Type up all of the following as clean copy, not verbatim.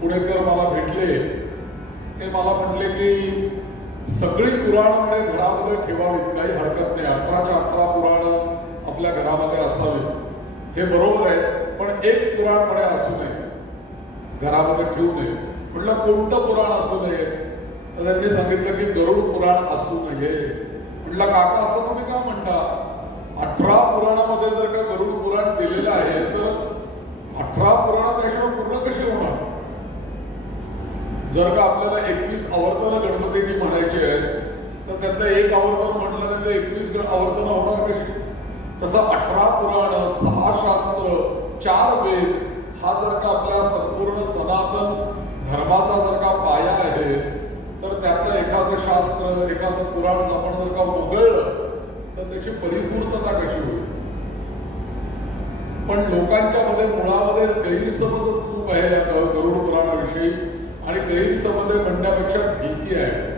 पुणेकर मला भेटले, ते मला म्हटले की सगळी पुराणं घरामध्ये ठेवावीत, काही हरकत नाही, 18च्या 18 पुराणं आपल्या घरामध्ये असावी, हे बरोबर आहे, पण एक पुराण म्हणे असू नये, घरामध्ये ठेवू नये. म्हटलं कोणतं पुराण असू नये? तर त्यांनी सांगितलं की गरुड पुराण असू नये. म्हटलं काका असं तुम्ही का म्हणता? 18 पुराणामध्ये जर का गरुड पुराण दिलेलं आहे तर 18 पुराण त्याशिवाय पूर्ण कशी होणार? जर का आपल्याला 21 आवर्तन गणपतीची म्हणायची आहेत तर त्यातलं एक आवर्तन म्हटलं नाही तर 21 आवर्तन होणार कशी? तसं 18 पुराण, 6 शास्त्र, 4 वेद हा जर का आपल्या संपूर्ण सनातन धर्माचा जर का पाया आहे तर त्यातलं एखादं शास्त्र, एखादं पुराण आपण जर का वगळलं तर त्याची परिपूर्णता कशी होईल? पण लोकांच्या मध्ये मुळामध्ये गैरसमजच खूप आहे या गरुड पुराणाविषयी, आणि गैरसमज म्हणण्यापेक्षा भीती आहे.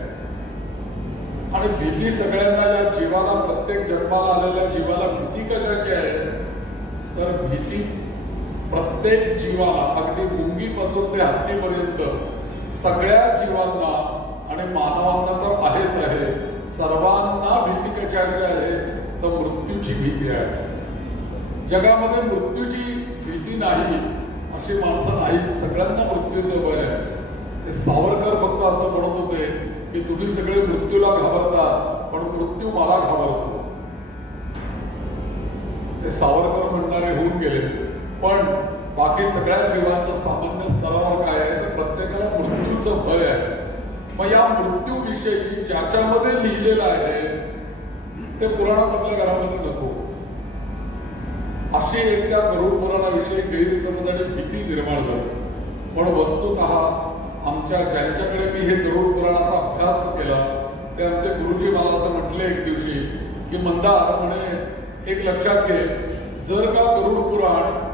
आणि भीती सगळ्यांना, या जीवाला, प्रत्येक जन्माला आलेल्या जीवाला भीती कशाची आहे? तर भीती प्रत्येक जीवाला, अगदी मुंगीपासून ते हत्तीपर्यंत सगळ्या जीवांना आणि मानवांना तर आहेच आहे, सर्वांना भीती कशाची आहे? तर मृत्यूची भीती आहे. जगामध्ये मृत्यूची भीती नाही अशी माणसं नाही, सगळ्यांना मृत्यूचं भय आहे. ते सावरकर फक्त असं म्हणत होते की तुम्ही सगळे मृत्यूला घाबरता पण मृत्यू मला घाबरतो. ते सावरकर म्हणणारे होऊन गेले. पण बाकी सगळ्या जीवांच्या सामान्य स्तरावर काय आहे तर प्रत्येकाला मृत्यूचं भय आहे. मग या मृत्यूविषयी ज्याच्यामध्ये लिहिलेलं आहे ते पुराणात आपल्या घरामध्ये नको, अशी एक त्या गरुड पुराणाविषयी गैरसमज आणि भीती निर्माण झाली. पण वस्तुतः आमच्या ज्यांच्याकडे मी हे गरुड पुराणाचा अभ्यास केला ते आमचे गुरुजी मला असं म्हटले एक दिवशी की मंदार म्हणे एक लक्षात घे, जर का गरुड पुराण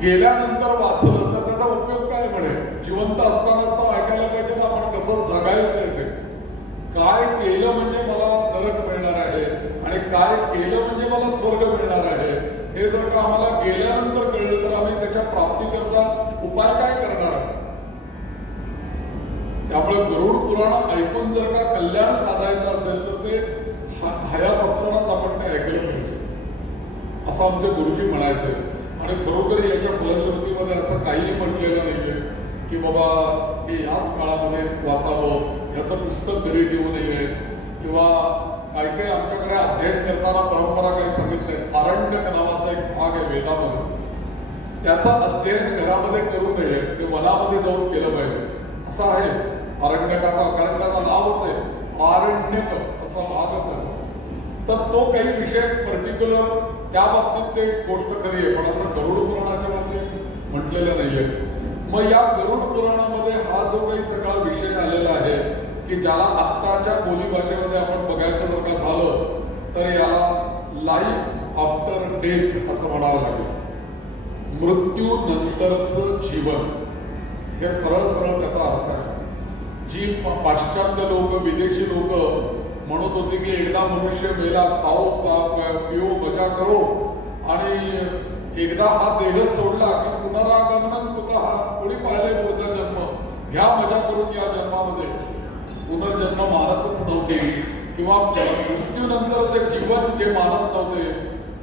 गेल्यानंतर वाचलं तर त्याचा उपयोग काय? म्हणे जिवंत असतानाच तो ऐकायला पाहिजे ना आपण कसं जगायचं ते. काय केलं म्हणजे मला नरक मिळणार आहे आणि काय केलं म्हणजे मला स्वर्ग मिळणार आहे हे जर का आम्हाला गेल्यानंतर कळलं तर आम्ही त्याच्या प्राप्तीकरता उपाय काय करणार? त्यामुळे गरुड पुराण ऐकून जर का कल्याण साधायचं असेल तर ते हयात असतानाच आपण ते ऐकलं पाहिजे असं आमचे गुरुजी म्हणायचे. आणि खरोखर याच्या फलश्रुतीमध्ये असं काहीही म्हटलेलं नाहीये की बाबा हे याच काळामध्ये वाचावं, याचं पुस्तक घरी ठेवू नये, किंवा काही काही आमच्याकडे अध्ययन करताना परंपरा काही सांगितलंय. आरण्यक नावाचा एक भाग आहे वेदामध्ये, त्याचा अध्ययन घरामध्ये करू नये, ते वनामध्ये जाऊन केलं पाहिजे असं आहे. आरण्यकाचा, कारण त्याचा नावच आहे आरण्यक असा भागच आहे. तर तो काही विषय पर्टिक्युलर त्या बाबतीत ते गोष्ट खरी आहे, पण असं गरुड पुराणाच्या बाबतीत म्हटलेलं नाहीये. मग या गरुड पुराणामध्ये हा जो काही सगळा विषय आलेला आहे की ज्याला आत्ताच्या बोली भाषेमध्ये आपण बघायचं जर का झालं तर याला लाईफ आफ्टर डेथ असं म्हणावं लागेल. मृत्यू नंतरचं जीवन, हे सरळ सरळ त्याचा अर्थ आहे. जी पाश्चात्य लोक, विदेशी लोक म्हणत होते की एकदा मनुष्य मेला, खाओ पिओ मजा करो, आणि एकदा हा देह सोडला की पुनरागमन कुतः, कोणी पाहिले पुढचा जन्म, घ्या मजा करून या जन्मामध्ये. पुनर्जन्म मानतच नव्हते, किंवा मृत्यूनंतरचे जीवन जे मानत नव्हते.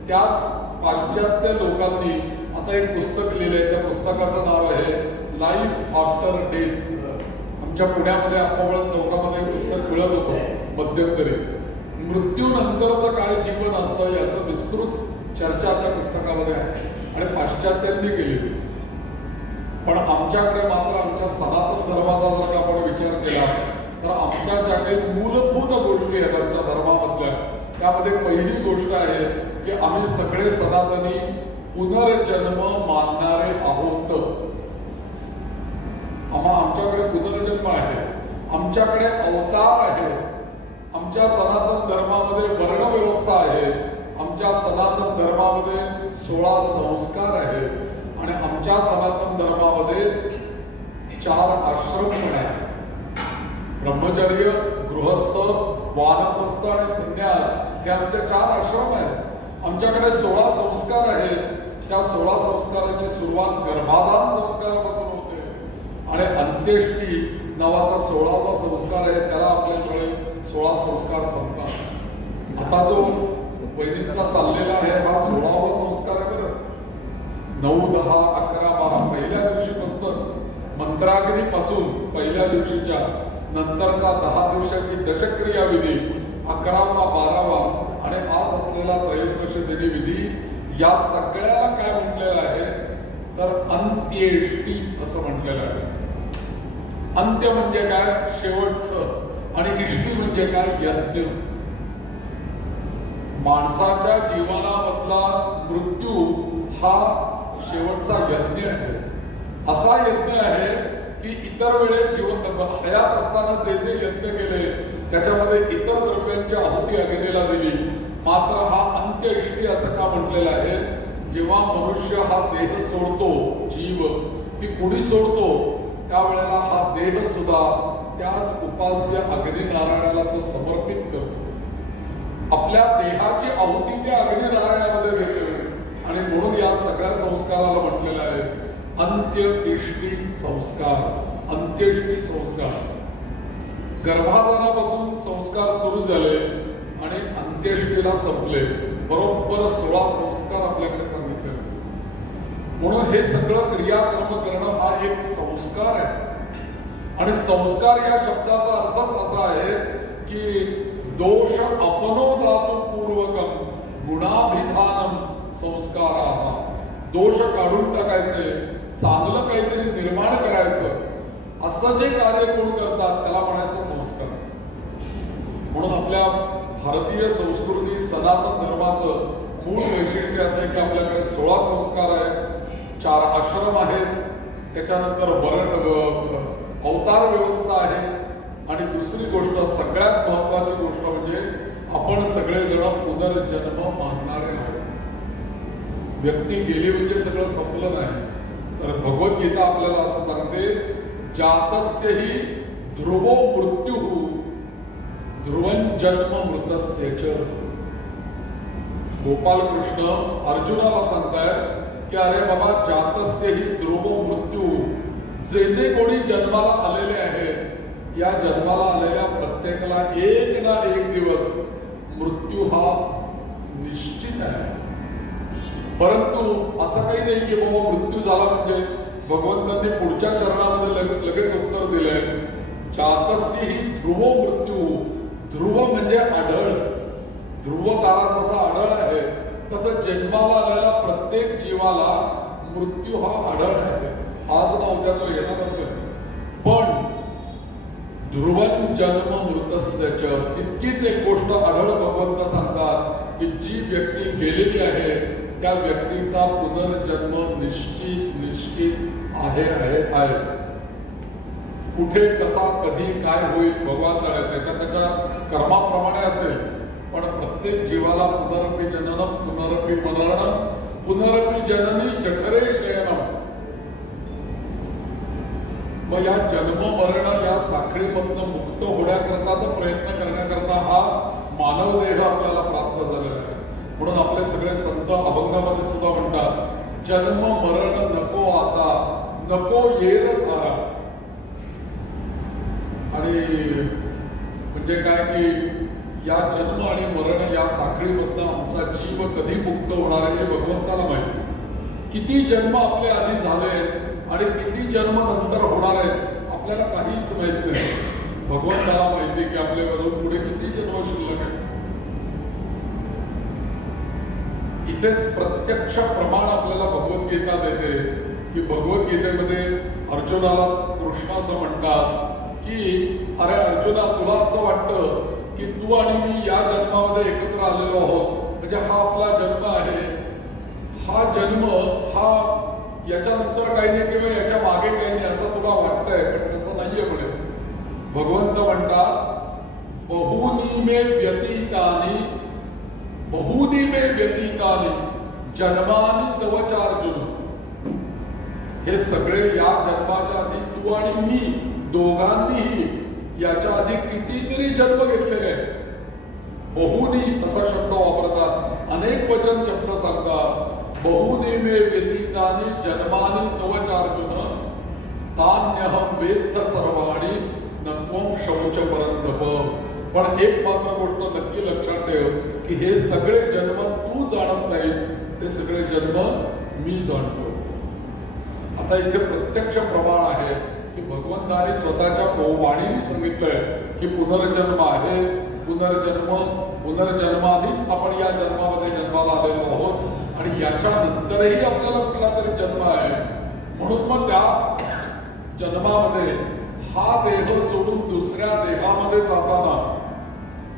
त्याच पाश्चात्य लोकांनी आता एक पुस्तक लिहिलंय, त्या पुस्तकाचं नाव आहे लाईफ आफ्टर डेथ. आमच्या पुण्यामध्ये अप्पावळ चौकामध्ये पुस्तक मिळत होतं मध्यंतरी. मृत्यूनंतरचं काय जीवन असतं याचं विस्तृत चर्चा त्या पुस्तकामध्ये आहे आणि पाश्चात्यांनी केली. पण आमच्याकडे मात्र आमच्या सनातन धर्माचा जर का आपण विचार केला तर आमच्या ज्या काही मूलभूत गोष्टी आहेत आमच्या धर्मामधल्या, त्यामध्ये पहिली गोष्ट आहे की आम्ही सगळे सनातनी पुनर्जन्म मानणारे आहोत. आमच्याकडे पुनर्जन्म आहे, आमच्याकडे अवतार आहे, आमच्या सनातन धर्मामध्ये वर्णव्यवस्था आहे, आमच्या सनातन धर्मामध्ये 16 संस्कार आहेत, आणि आमच्या सनातन धर्मामध्ये 4 आश्रम पण आहेत. ब्रह्मचर्य, गृहस्थ, वानप्रस्थ आणि संन्यास हे आमचे 4 आश्रम आहेत. आमच्याकडे 16 संस्कार आहेत. त्या 16 संस्काराची सुरुवात गर्भाधान संस्कारापासून होते आणि अंत्येष्टी नावाचा 16वा संस्कार आहे, त्याला आपल्याकडे 16 संस्कार संपतात. आता जो वैदिकचा चाललेला आहे हा 16वा संस्कार आहे बरं. 9, 10, 11, 12 पहिल्या दिवशीपासूनच मंत्राग्नीपासून पहिल्या दिवशीच्या नंतरचा 10 दिवसाची दशक्रिया विधी, 11वा 12वा आणि आज असलेला त्रयोदशी दिनी विधी, या सगळ्याला काय म्हटलेलं आहे तर अंत्येष्टी असं म्हटलेलं आहे. अंत्य म्हणजे काय, शेवटचं, आणि इष्टी म्हणजे काय, यज्ञ. माणसाच्या जीवनामधला मृत्यू हा शेवटचा यज्ञ आहे. असा यज्ञ आहे की इतर वेळेस जीवन हयात असताना जे जे यज्ञ केले त्याच्यामध्ये इतर द्रव्यांची आहुती अग्नीला दिली, मात्र हा अंत्येष्टी असं का म्हटलेलं आहे, जेव्हा मनुष्य हा देह सोडतो, जीव ती कुणी सोडतो, त्यावेळेला हा देह सुद्धा त्याच उपास्य अग्निनारायणाला तो समर्पित करतो. आपल्या देहाची आहुती त्या अग्निनारायणामध्ये देतो आणि म्हणून या सगळ्या संस्काराला म्हटलेलं आहे अंत्येष्टी संस्कार. अंत्येष्टी संस्कार गर्भाधानापासून संस्कार सुरू झाले आणि अंत्येष्टीला संपले. बरोबर 16 संस्कार आपल्याकडे सांगितले. म्हणून हे सगळं क्रियाकर्म करणं हा एक संस्कार आहे. आणि संस्कार या शब्दाचा अर्थच असा आहे की दोष अपनोदातु पूर्वकम गुणाभिधानम संस्काराः. दोष काढून टाकायचे, चांगलं काहीतरी निर्माण करायचं, असं जे कार्य कोण करतात त्याला म्हणायचं संस्कार. म्हणून आपल्या भारतीय संस्कृती सनातन धर्माचं मूळ वैशिष्ट्य असं आहे की आपल्याकडे 16 संस्कार आहेत, 4 आश्रम आहेत, त्याच्यानंतर अवतार व्यवस्था आहे, आणि दुसरी गोष्ट सगळ्यात महत्वाची गोष्ट म्हणजे आपण सगळेजण पुनर्जन्म मानणारे आहोत. व्यक्ती गेली म्हणजे सगळं संपलं नाही. तर भगवद्गीता आपल्याला असं सांगते, जातस्यहि ध्रुवो मृत्युः ध्रुवं जन्म मृतस्य च. गोपाल कृष्ण अर्जुनाला सांगतायत की अरे बाबा, जातस्यहि ध्रुवो मृत्युः, जे जे कोणी जन्माला आलेले आहेत, या जन्माला आलेल्या प्रत्येकाला एक ना एक दिवस मृत्यू हा निश्चित आहे. परंतु असं काही नाही की बाबा मृत्यू झाला म्हणजे भगवंतांनी पुढच्या चरणामध्ये लगेच उत्तर दिलंय. जातस्यहि ध्रुवो मृत्यू. ध्रुव म्हणजे आढळ. ध्रुव तारा जसा आढळ आहे तसं जन्माला आलेल्या प्रत्येक जीवाला मृत्यू हा आढळ आहे. आज ना उद्या तो येणारच आहे. पण ध्रुवं जन्म मृतस्य च, इतकीच एक गोष्ट आढळ भगवंत सांगतात की जी व्यक्ती गेलेली आहे त्या व्यक्तीचा पुनर्जन्म निश्चित आहे. कुठे कसा कधी काय होईल भगवान जाणे, त्याच्या कर्माप्रमाणे असेल, पण प्रत्येक जीवाला पुनरपि जननम पुनरपि मरणम पुनरपि जननी जठरे शयनम. मग या जन्म मरण या साखळीमधून मुक्त होण्याकरता तर प्रयत्न करण्याकरता हा मानव देह आपल्याला प्राप्त झालेला आहे. म्हणून आपले सगळे संत अभंगामध्ये सुद्धा म्हणतात, जन्म मरण नको आता, नको येर सारा. आणि म्हणजे काय की या जन्म आणि मरण या साखळीमधनं आमचा जीव कधी मुक्त होणार आहे हे भगवंताला माहिती. किती जन्म आपले आधी झाले आणि किती जन्म नंतर होणार आहेत आपल्याला काहीच माहित नाही. भगवंताला माहिती की आपल्यामधून पुढे किती जन्म शिल्लक आहे. इथेच प्रत्यक्ष प्रमाण आपल्याला भगवद्गीता देते की भगवद्गीतेमध्ये अर्जुनालाच कृष्ण असं म्हणतात की अरे अर्जुना, तुला असं वाटतं की तू आणि मी या जन्मामध्ये एकत्र आलेलो आहोत, म्हणजे हा आपला जन्म आहे, हा जन्म हा याच्यानंतर काही नाही किंवा याच्या मागे काही नाही असं तुला वाटतंय, पण तसं नाहीये. म्हणे भगवंत म्हणतात, बहुनी मे व्यतीतानि जन्मानि तव चार्जुन. हे सगळे या जन्माच्या आधी तू आणि मी दोघांनीही याच्या आधी कितीतरी जन्म घेतलेले आहेत. बहुनी असा शब्द वापरतात, अनेक वचन शब्द सांगतात. बहुनी मे व्यतीतानि जन्मानि तव चार्जुन तान्यहं वेत्थ सर्वाणि न त्वं शौच परंतप. पण एक मात्र गोष्ट नक्की लक्षात ठेव की हे सगळे जन्म तू जाणत नाहीस, ते सगळे जन्म मी जाणतो. आता इथे प्रत्यक्ष प्रमाण आहे की भगवंताने स्वतःच्या वाणीने सांगितलंय की पुनर्जन्म आहे, पुनर्जन्मानेच आपण या जन्मामध्ये जन्माला आलेलो आहोत आणि याच्या नंतरही आपल्याला कुठला तरी जन्म आहे. म्हणून मग त्या जन्मामध्ये हा देह सोडून दुसऱ्या देहामध्ये जाताना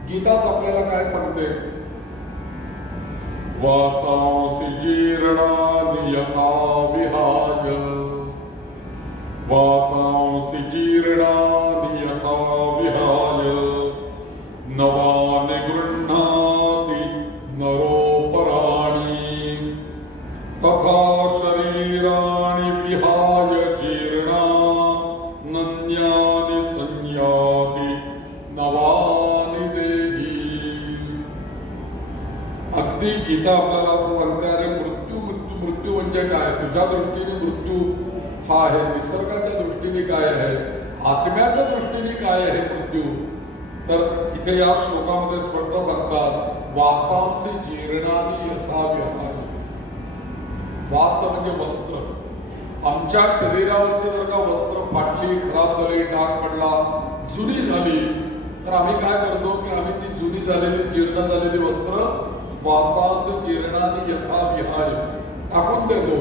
गीताच आपल्याला काय सांगते? वासांसी जीर्णानि यथा विहाय, वासांसी जीर्णानि यथा विहाय नवानि गृह्णाति नरोपराणि तथा शरीराणि विहाय जीर्णा नन्यानि संयाति नवानि देहि. अगदी गीता आपल्याला असं सांगते, अरे मृत्यू मृत्यू मृत्यू म्हणजे काय? तुझ्या दृष्टीने मृत्यू हा आहे, निसर्गाच्या दृष्टीने काय आहे, आत्म्याच्या दृष्टीने काय आहे मृत्यू? तर इथे या श्लोकामध्ये स्पष्ट सांगतात, वासांसी जीर्णानि यथा विहाय. वास म्हणजे वस्त्र. आमच्या शरीरावरची जर का वस्त्र फाटली, खराब झाली, डाग पडला, जुनी झाली, तर आम्ही काय करतो की आम्ही ती जुनी झालेली, जीर्ण झालेली वस्त्र वासांसी जीर्णानि यथा विहाय टाकून देतो.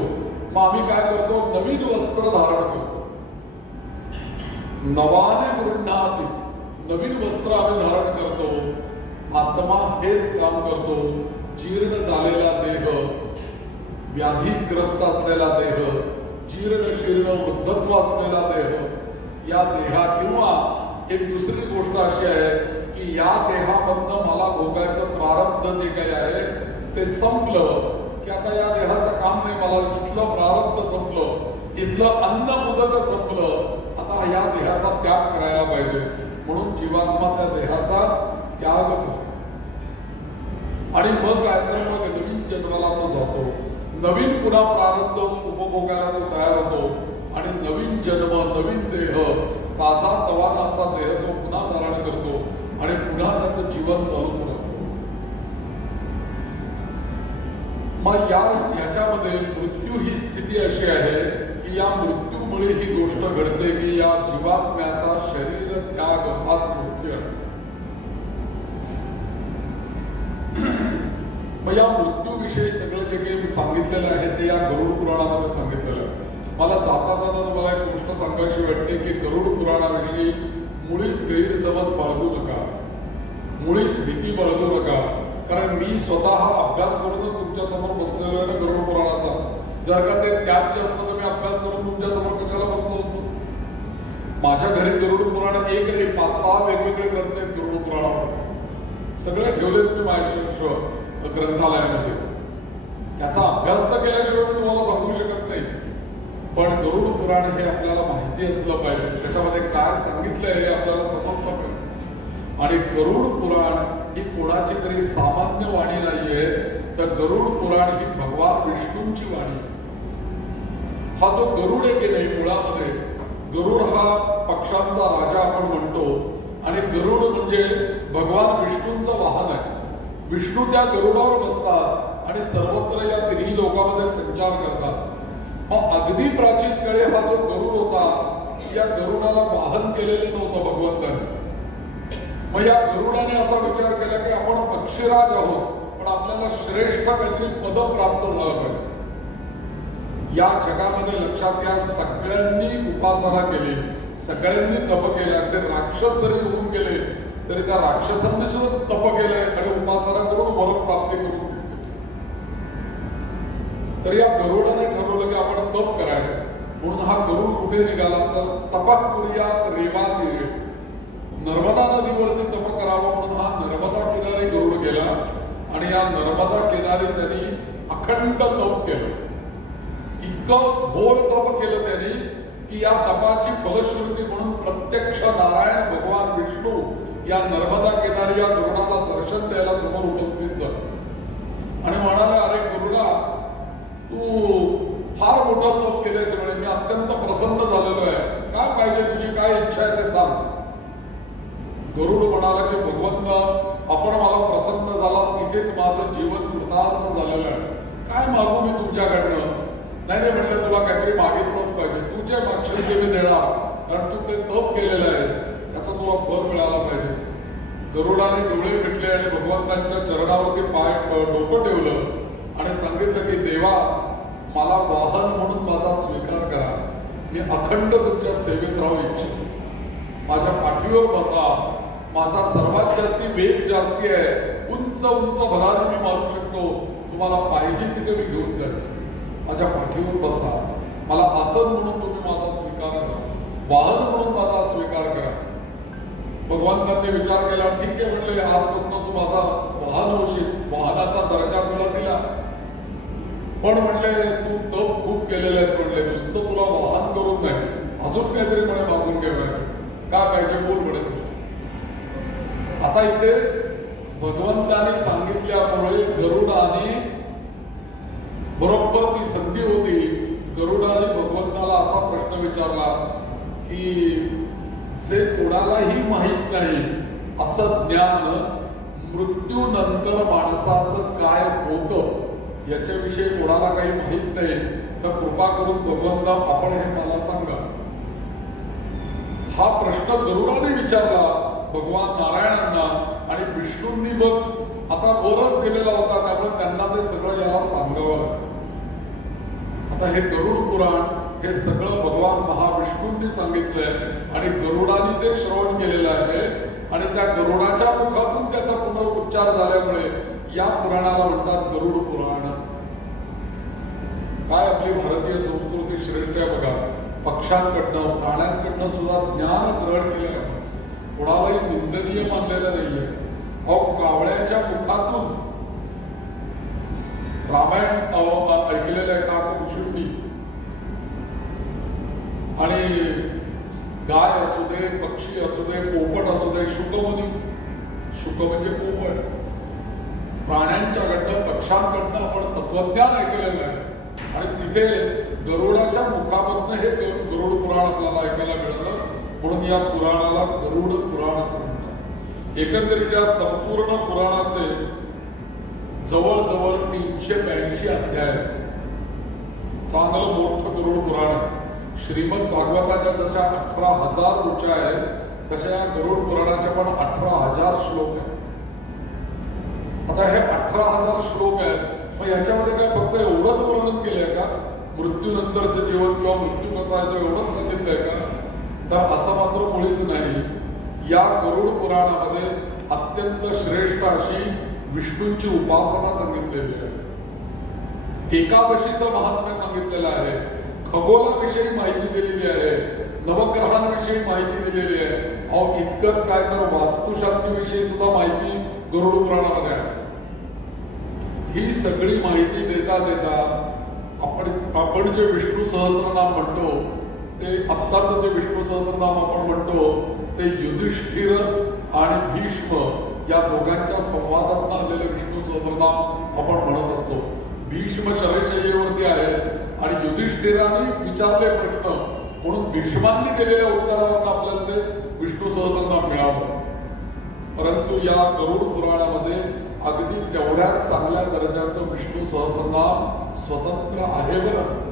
मग आम्ही काय करतो? नवीन वस्त्र धारण करतो. नवाने गृह्णाति, नवीन वस्त्र आम्ही धारण करतो. आत्मा हेच काम करतो. जीर्ण झालेला देह, व्याधीग्रस्त असलेला देह, जीर्ण शीर्ण वृद्धत्व असलेला देह, या देहा किंवा एक दुसरी गोष्ट अशी आहे की या देहामधनं मला भोगायचं प्रारब्ध जे काही आहे ते संपलं की आता या देहाचं काम नाही, मला इथलं प्रारब्ध संपलं, इथलं अन्न उदक संपलं, आता या देहाचा त्याग करायला पाहिजे. म्हणून जीवात्मा त्या देहाचा त्याग करतो आणि मग काय तर मग नवीन जन्माला तो जातो. नवीन पुन्हा प्रारब्ध उपभोगायला तो तयार होतो आणि नवीन जन्म, नवीन देह, ताजा तवाना असा देह तो पुन्हा धारण करतो आणि पुन्हा त्याचं जीवन चालूच राहतो. मग याच्यामध्ये मृत्यू ही स्थिती अशी आहे की या मृत्यूमुळे ही गोष्ट घडते की या जीवात्म्याचा शरीर त्याग हाच मृत्यू आहे. मग या मृत्यूविषयी सगळं जे काही सांगितलेलं आहे ते या गरुड पुराणामध्ये सांगितलेलं आहे. मला जाता जाता तुम्हाला एक गोष्ट सांगायची वाटते की गरुड पुराणाविषयी मुळीच गैरसमज बाळगू नका, मुळीच भीती बाळगू नका. कारण मी स्वतः अभ्यास करूनच तुमच्या समोर बसलेलो आहे ना गरुड पुराणाचा. जर का ते त्याग असतं तर मी अभ्यास करून तुमच्या समोर कशाला बसलो असतो? माझ्या घरी गरुड पुराण एक नाही 5-6 वेगवेगळे ग्रंथ आहेत गरुड पुराणामध्ये, सगळे ठेवले तुम्ही माझ्या ग्रंथालयामध्ये. त्याचा अभ्यास तर केल्याशिवाय मी तुम्हाला सांगू शकत नाही. पण गरुड पुराण हे आपल्याला माहिती असलं पाहिजे, त्याच्यामध्ये काय सांगितलंय हे आपल्याला समजलं पाहिजे. आणि गरुड पुराण ही कोणाची तरी सामान्य वाणी नाहीये, तर गरुड पुराण ही भगवान विष्णूंची वाणी. हा जो गरुड आहे की नाही, मुळामध्ये गरुड हा पक्षांचा राजा आपण म्हणतो आणि गरुड म्हणजे भगवान विष्णूंचं वाहन आहे. विष्णू त्या गरुडावर बसतात आणि सर्वत्र या तिन्ही लोकांमध्ये संचार करतात. मग अगदी प्राचीन काळी हा जो गरुड होता, या गरुडाला वाहन केलेले नव्हतं भगवंताने. मग या गरुडाने असा विचार केला की आपण पक्षीराज आहोत, पण आपल्याला श्रेष्ठ काहीतरी पद प्राप्त झालं पाहिजे. या जगामध्ये लक्षात घ्या, सगळ्यांनी उपासना केली, सगळ्यांनी तप केले. ते राक्षस जरी होऊन गेले तरी त्या राक्षसांनी सुद्धा तप केलंय आणि उपासना करून वर प्राप्ती करून घेतली. तर या गरुडाने ठरवलं की आपण तप करायचं. म्हणून हा गरुड कुठे निघाला तर तपक कुर्यात रेवातीरे, नर्मदा नदीवरती तप करावं म्हणून हा नर्मदा किनारी गरुड गेला आणि या नर्मदा किनारी त्यांनी अखंड तप केलं. इतकं घोर तप केलं त्यांनी की या तपाची फलश्रुती म्हणून प्रत्यक्ष नारायण भगवान विष्णू या नर्मदा किनारी या गरुडाला दर्शन द्यायला समोर उपस्थित झाले आणि म्हणाले, अरे गरुडा, तू फार मोठा तप केलेस म्हणे, मी अत्यंत प्रसन्न झालेलो आहे, काय पाहिजे, तुझी काय इच्छा आहे ते सांग. गरुड म्हणाला की भगवंत, आपण मला प्रसन्न झाला, इथेच माझं जीवन कृतार्थ झालेलं आहे, काय मागू मी तुमच्याकडनं. नाही म्हटलं, तुला काहीतरी मागितलंच पाहिजे, तू जे मागशील ते मी देणार, कारण तू ते तप केलेलं आहेस, त्याचं तुला फळ मिळाला पाहिजे. गरुडाने डोळे मिटले आणि भगवंतांच्या चरणावरती डोकं ठेवलं आणि सांगितलं की देवा, मला वाहन म्हणून माझा स्वीकार करा, मी अखंड तुमच्या सेवेत राहू इच्छितो, माझ्या पाठीवर बसा, माझा सर्वात जास्ती वेग जास्ती आहे, उंच उंच भरारी मी मारू शकतो, तुम्हाला पाहिजे तिथे मी घेऊन जाईल, माझ्या पाठीवर बसा, मला आसन म्हणून तुम्ही माझा स्वीकार करा, वाहन म्हणून माझा स्वीकार करा. भगवंतांनी विचार केला, ठीक आहे म्हटले, आजपासून तू माझा वाहन होशील, वाहनाचा दर्जा तुला दिला, पण म्हटले तू तप खूप केलेलं आहेस, म्हटले नुसतं तुला वाहन करून नाही, अजून काहीतरी म्हणे मागून घ्यावं, काय पाहिजे बोल म्हणे. आता इथे भगवंतांनी सांगितल्यामुळे गरुडाने बरोबर ती संधी होती, गरुडाने भगवंताला असा प्रश्न विचारला की जे कोणालाही माहीत नाही असं ज्ञान मृत्यूनंतर माणसाचं काय होतं याच्याविषयी कोणाला काही माहीत नाही, तर कृपा करून भगवंता आपण हे मला सांगा. हा प्रश्न गरुडाने विचारला भगवान नारायणांना, आणि विष्णूंनी बघ आता वरच दिलेला होता, त्यामुळे त्यांना ते सगळं याला सांगावं. आता हे गरुड पुराण हे सगळं भगवान महाविष्णूंनी सांगितलंय आणि गरुडाने ते श्रवण केलेलं आहे, आणि त्या गरुडाच्या मुखातून त्याचा पुनरुच्चार झाल्यामुळे या पुराणाला म्हणतात गरुड पुराण. काय आपली भारतीय संस्कृती श्रेष्ठ आहे बघा, पक्ष्यांकडनं प्राण्यांकडनं सुद्धा ज्ञान ग्रहण केलेलं आहे, कोणालाही निंदनीय मानलेलं नाहीये. अहो, कावळ्याच्या मुखातून रामायण ऐकलेलं आहे काक ऋषींनी, आणि गाय असू दे, पक्षी असू दे, पोपट असू दे, शुकमुनी, शुक म्हणजे पोपट, प्राण्यांच्याकडनं पक्ष्यांकडनं आपण तत्वज्ञान ऐकलेलं आहे, आणि तिथे गरुडाच्या मुखामधनं हे गरुड पुराण आपल्याला ऐकायला मिळालं, म्हणून या पुराणाला गरुड पुराण असं म्हणतात. एकंदरीत या संपूर्ण पुराणाचे जवळजवळ 382 अध्याय आहेत. चांगलं मोठं गरुड पुराण आहे. श्रीमद भागवताच्या जशा 18,000 ऋचा आहेत, तशा या गरुड पुराणाच्या पण 18,000 श्लोक आहेत. आता हे 18,000 श्लोक आहेत, मग याच्यामध्ये काय फक्त एवढंच वर्णन केलंय का, मृत्यूनंतरचं जीवन किंवा मृत्यू कसा आहे तो एवढंच सांगितलंय का, तर असं मात्र मुळीच नाही. या गरुड पुराणामध्ये अत्यंत श्रेष्ठ अशी विष्णूंची उपासना सांगितलेली आहे, एकादशीचं महात्म्य सांगितलेलं आहे, खगोलाविषयी माहिती दिलेली आहे, नवग्रहांविषयी माहिती दिलेली आहे. अहो, इतकंच काय तर वास्तुशांतीविषयी सुद्धा माहिती गरुड पुराणामध्ये आहे. ही सगळी माहिती देता देता आपण जे विष्णू सहस्रनाम म्हणतो, ते आत्ताचं जे विष्णू सहस्रनाम आपण म्हणतो ते युधिष्ठिर आणि भीष्म या दोघांच्या संवादात आलेले विष्णू सहस्रनाम आपण म्हणत असतो. भीष्म शरशय्येवरती आहेत आणि युधिष्ठिराने विचारले प्रश्न, म्हणून भीष्मांनी दिलेल्या उत्तरावर आपल्याला ते विष्णू सहस्रनाम मिळावं. परंतु या गरुड पुराणामध्ये अगदी तेवढ्याच चांगल्या दर्जाचं विष्णू सहस्रनाम स्वतंत्र आहे बरं.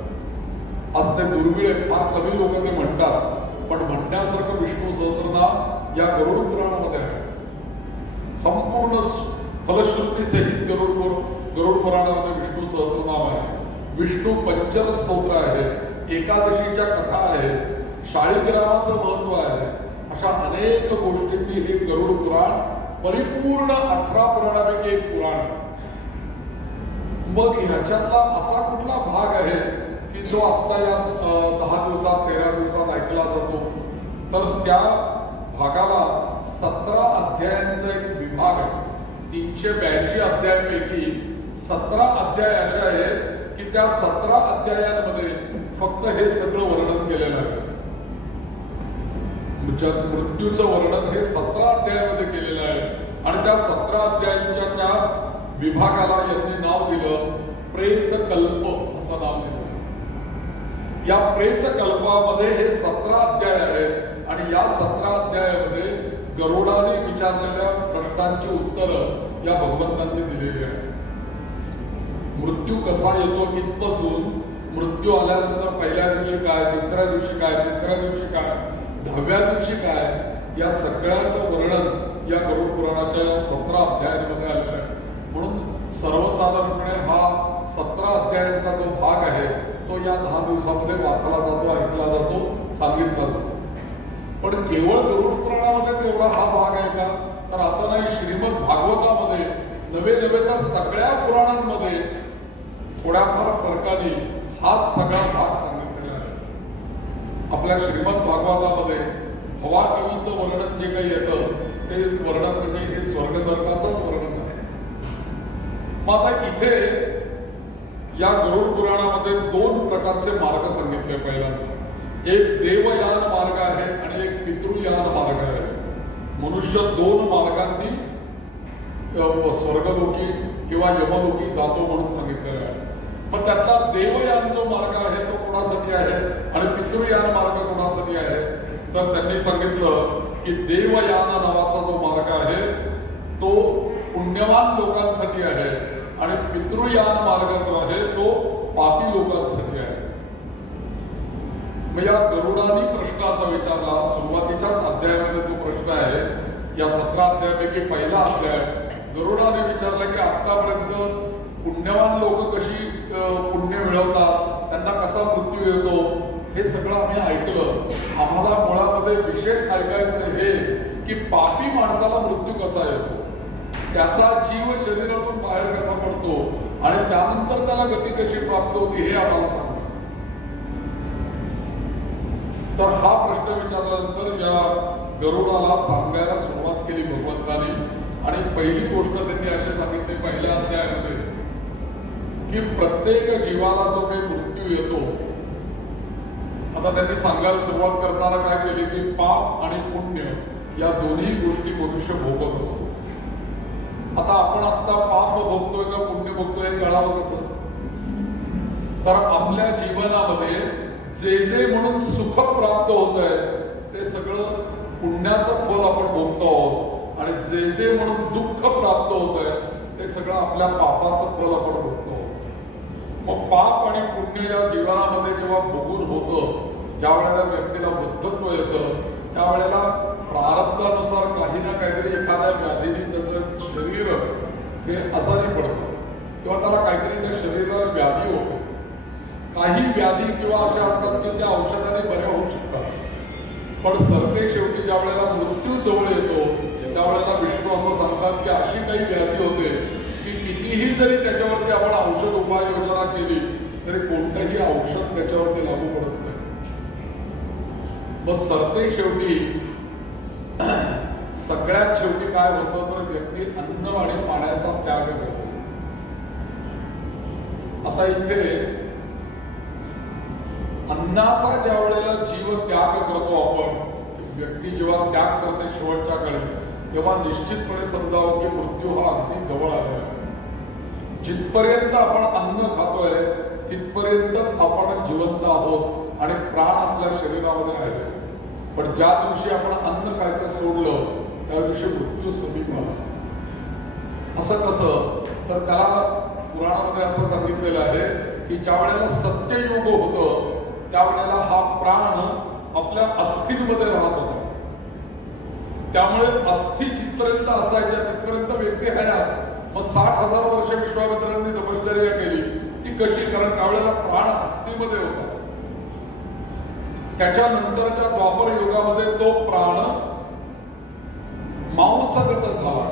आज ते दुर्मिळ आहे, फार कमी लोक ते म्हणतात, पण म्हणण्यासारखं विष्णू सहस्रनाम या गरुड पुराणामध्ये आहे. संपूर्ण फलश्रुती सहित गरुड पुराणामध्ये विष्णू सहस्रनाम आहे. विष्णू पंचर स्तोत्र आहे, एकादशीच्या कथा आहेत, शाळीग्रामाचं महत्व आहे. अशा अनेक गोष्टींनी हे गरुड पुराण परिपूर्ण 18 पुराणापैकी एक पुराण. मग ह्याच्यातला असा कुठला भाग आहे की जो आता या 10 दिवसात 13 दिवसात ऐकला जातो, तर त्या भागाला 17 अध्यायांचा एक विभाग आहे. 382 अध्यायापैकी 17 अध्याय असे आहेत की त्या 17 अध्यायांमध्ये फक्त हे सगळं वर्णन केलेलं आहे. मृत्यूचं वर्णन हे 17 अध्यायामध्ये केलेलं आहे, आणि त्या 17 अध्यायांच्या त्या विभागाला यांनी नाव दिलं प्रेत कल्प असं असं नाव दिलं. या प्रेत कल्पामध्ये हे 17 अध्याय आहेत आणि या 17 अध्यायामध्ये गरुडाने विचारलेल्या प्रश्नांची उत्तरं या भगवंतांनी दिलेली आहेत. मृत्यू कसा येतो इथपासून मृत्यू आल्यानंतर पहिल्या दिवशी काय, दुसऱ्या दिवशी काय, तिसऱ्या दिवशी काय, 10व्या दिवशी काय, या सगळ्याचं वर्णन या गरुड पुराणाच्या 17 अध्यायांमध्ये आलेलं आहे. म्हणून सर्वसाधारणपणे हा 17 अध्यायांचा जो भाग आहे तो या 10 दिवसामध्ये वाचला जातो, ऐकला जातो, सांगितला जातो. पण केवळ गरुड पुराणामध्येच एवढा हा भाग आहे का, तर असं नाही. श्रीमद भागवतामध्ये नवे त्या सगळ्या पुराणांमध्ये थोड्याफार फरकाने हाच सगळा भाग सांगितलेला आहे. आपल्या श्रीमद भागवतामध्ये हवा कवीचं वर्णन जे काही येतं ते वर्णन म्हणजे हे स्वर्ग नरकाचंच वर्णन आहे. मग आता इथे या गरुड पुराणामध्ये 2 प्रकारचे मार्ग सांगितले. पहिल्यांदा एक देवयान मार्ग आहे आणि एक पितृयान मार्ग आहे. मनुष्य 2 मार्गांनी स्वर्गलोकी किंवा यमलोकी जातो म्हणून सांगितलेलं आहे. मग त्यातला देवयान जो मार्ग आहे तो कोणासाठी आहे आणि पितृयान मार्ग कोणासाठी आहे, तर त्यांनी सांगितलं की देवयान नावाचा जो मार्ग आहे तो पुण्यवान लोकांसाठी आहे आणि पितृयान मार्ग जो आहे तो पापी लोकांसाठी आहे. मग या गरुडानी प्रश्न असा विचारला, सुरुवातीच्याच अध्यायामध्ये तो प्रश्न आहे. या 17 अध्यायापैकी पहिला अध्याय गरुडाने विचारला की आतापर्यंत पुण्यवान लोक कशी पुण्य मिळवतात, त्यांना कसा मृत्यू येतो, हे सगळं आम्ही ऐकलं. आम्हाला मुळामध्ये विशेष ऐकायचं हे की पापी माणसाला मृत्यू कसा येतो, त्याचा जीव शरीरातून बाहेर कसा पडतो आणि त्यानंतर त्याला गती कशी प्राप्त होती हे आम्हाला सांगा. तर हा प्रश्न विचारल्यानंतर या गरुडाला सांगायला सुरुवात केली भगवंतानी. आणि पहिली गोष्ट त्यांनी अशी सांगितली पहिल्या अध्यायामध्ये की प्रत्येक जीवाला जो काही मृत्यू येतो, आता त्यांनी सांगायला सुरुवात करताना काय केली की पाप आणि पुण्य या दोन्ही गोष्टी मनुष्य भोगत असतो. आता आपण आता पाप भोगतोय का पुण्य भोगतोय हे कळावं कसं, तर आपल्या जीवनामध्ये जे जे म्हणून सुख प्राप्त होत आहे ते सगळं पुण्याचं फल आपण भोगतो आहोत आणि जे जे म्हणून दुःख प्राप्त होत आहे ते सगळं आपल्या पापाचं फल आपण भोगतो. मग पाप आणि पुण्य या जीवनामध्ये जेव्हा भोगून होतं, ज्या वेळेला व्यक्तीला बुद्धत्व येतं त्यावेळेला प्रारब्धानुसार काही ना काहीतरी एखाद्या व्याधीने त्याचं शरीर हे आजारी पडतं किंवा त्याला काहीतरी त्या शरीराला व्याधी होते. काही व्याधी किंवा अशा असतात की त्या औषधाने बऱ्या होऊ शकतात, पण सरते शेवटी ज्या वेळेला मृत्यू जवळ येतो त्यावेळेला विष्णू असं सांगतात की अशी काही व्याधी होते की कितीही जरी त्याच्यावरती आपण औषध उपाययोजना केली तरी कोणतंही औषध त्याच्यावरती लागू पडत नाही. मग सरते शेवटी सगळ्यात शेवटी काय होतं तर व्यक्ती अन्न आणि पाण्याचा त्याग करतो. आता इथे अन्नाचा ज्या वेळेला जीव त्याग करतो आपण, व्यक्ती जेव्हा त्याग करते शेवटच्या काळी, तेव्हा निश्चितपणे समजावं की मृत्यू हा अगदी जवळ आलेला आहे. जिथपर्यंत आपण अन्न खातोय तिथपर्यंतच आपण जिवंत आहोत आणि प्राण आपल्या शरीरामध्ये आहे. पण ज्या दिवशी आपण अन्न खायचं सोडलं त्या दिवशी मृत्यू समीप आला. असं कसं, तर त्याला पुराणामध्ये असं सांगितलेलं आहे की ज्या वेळेला सत्ययुग होतं त्यावेळेला हा प्राण आपल्या अस्थिंमध्ये राहत होता. त्यामुळे अस्थि जिथपर्यंत असायच्या तिथपर्यंत व्यक्ती हयात. मग 60,000 वर्ष विश्वामित्रांनी तपश्चर्या केली ती कशी, कारण त्यावेळेला प्राण अस्थिमध्ये होता. त्याच्यानंतरच्या द्वापर युगामध्ये तो प्राण मांसगत झाला.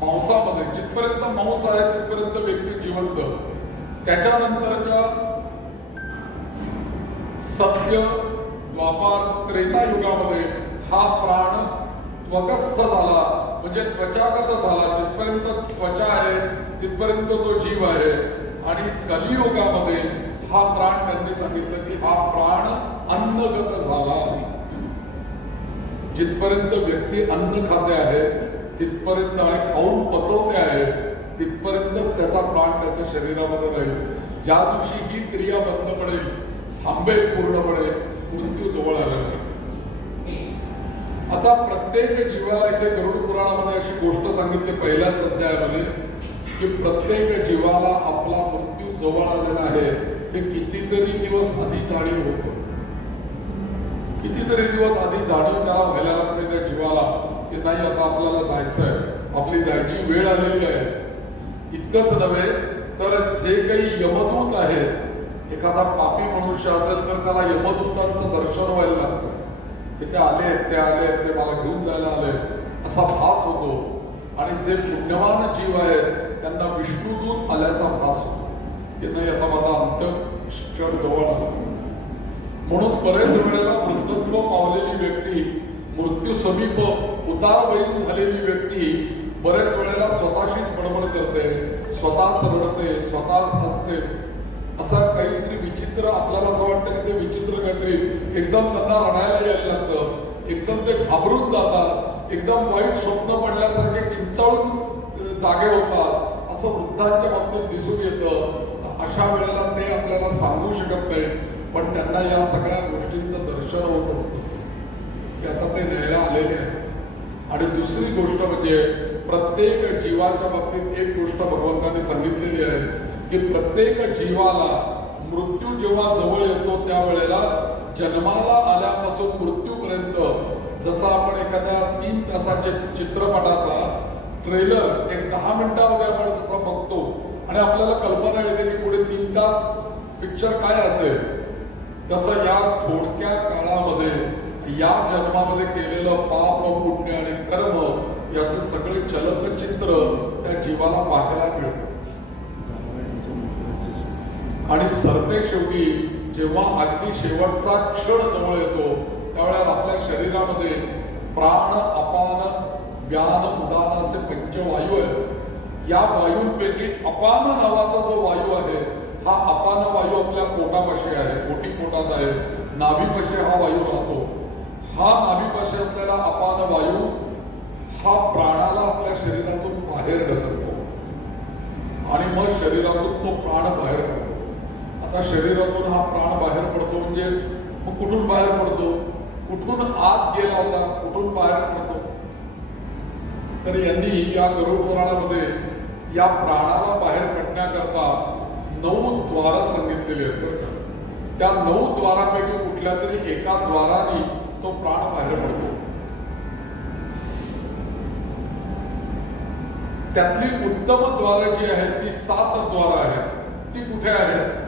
मांसामध्ये जिथपर्यंत मांस आहे तिथपर्यंत व्यक्ती जिवंत. त्याच्यानंतरच्या सत्य द्वापार त्रेता युगामध्ये हा प्राण त्वकस्थ झाला, म्हणजे त्वचागत झाला. जिथपर्यंत त्वचा आहे तिथपर्यंत तो जीव आहे. आणि कलियुगामध्ये हा प्राण त्यांनी सांगितलं की हा प्राण अन्नगत झाला. जिथपर्यंत व्यक्ती अन्न खाते आहे तिथपर्यंत आणि खाऊन पचवते आहे तिथपर्यंतच त्याचा प्राण त्याच्या शरीरामध्ये राहील. ज्या दिवशी ही क्रिया बंद पडेल, थांबेल पूर्णपणे, मृत्यू जवळ आलेला आहे. आता प्रत्येक जीवाला इथे गरुड पुराणामध्ये अशी गोष्ट सांगितली पहिल्याच अध्यायामध्ये की प्रत्येक जीवाला आपला मृत्यू जवळ आलेला आहे. हे कितीतरी दिवस आधी जाणीव होतं, कितीतरी दिवस आधी जाणीव त्याला व्हायला लागते त्या जीवाला की नाही आता आपल्याला जायचंय, आपली जायची वेळ आलेली आहे. इतकंच नव्हे तर जे काही यमदूत आहेत, एखादा पापी मनुष्य असेल तर त्याला यमदूतांचं दर्शन व्हायला लागतं. ते आले ते मला घेऊन जायला आले असा भास होतो. आणि जे पुण्यवान जीव आहेत त्यांना विष्णुदूत आल्याचा भास होतो की नाही आता माझा अंत्यक्षण जवळ आला. म्हणून बरेच वेळेला वृद्धत्व पावलेली व्यक्ती, मृत्यू समीप उतारवयीन झालेली व्यक्ती बरेच वेळेला स्वतःशीच बडबड करते, स्वतःच रडते, स्वतःच हसते. असं काहीतरी विचित्र आपल्याला असं वाटतं की ते विचित्र काहीतरी एकदम त्यांना रडायला यायला लागतं, एकदम ते घाबरून जातात, एकदम वाईट स्वप्न पडल्यासारखे किंचाळून जागे होतात. असं वृद्धांच्या बाबतीत दिसून येतं. अशा वेळेला ते आपल्याला सांगू शकत नाही, पण त्यांना या सगळ्या गोष्टींचं दर्शन होत असतं की आता ते न्यायला आलेले आहे. आणि दुसरी गोष्ट म्हणजे प्रत्येक जीवाच्या बाबतीत एक गोष्ट भगवंतांनी सांगितलेली आहे की प्रत्येक जीवाला मृत्यू जेव्हा जवळ येतो त्यावेळेला जन्माला आल्यापासून मृत्यूपर्यंत, जसं आपण एखाद्या 3 तासाच्या चित्रपटाचा ट्रेलर एक 10 मिनिटांमध्ये आपण जसं बघतो आणि आपल्याला कल्पना येते की पुढे 3 तास पिक्चर काय असेल, तसं या थोडक्या काळामध्ये या जन्मामध्ये केलेलं पाप, पुण्य आणि कर्म याचे सगळे चलचित्र त्या जीवाला पाहायला मिळतं. आणि सरते शेवटी जेव्हा अगदी शेवटचा क्षण जवळ येतो त्यावेळेला आपल्या शरीरामध्ये प्राण, अपान, व्यान, उदान असे पंचवायू आहेत. या वायूंपैकी अपान नावाचा जो वायू आहे, हा अपान वायू आपल्या पोटापाशी आहे, पोटात आहे. नाभीपाशी हा वायू राहतो. हा नाभीपाशी असलेला अपान वायू हा प्राणाला आपल्या शरीरातून बाहेर ढकलतो आणि मग शरीरातून तो प्राण बाहेर पडतो. आता शरीरातून हा प्राण बाहेर पडतो म्हणजे मग कुठून बाहेर पडतो, कुठून आत गेला होता, कुठून बाहेर पडतो. तर यांनी या गरुड पुराणामध्ये या प्राणाला बाहेर पडण्याकरता 9 द्वार सांगितलेली आहेत. त्या 9 द्वारांपैकी कुठल्या तरी एका द्वाराने तो प्राण बाहेर पडतो. त्यातली उत्तम द्वार जी आहेत ती 7 द्वार आहेत. ती कुठे आहेत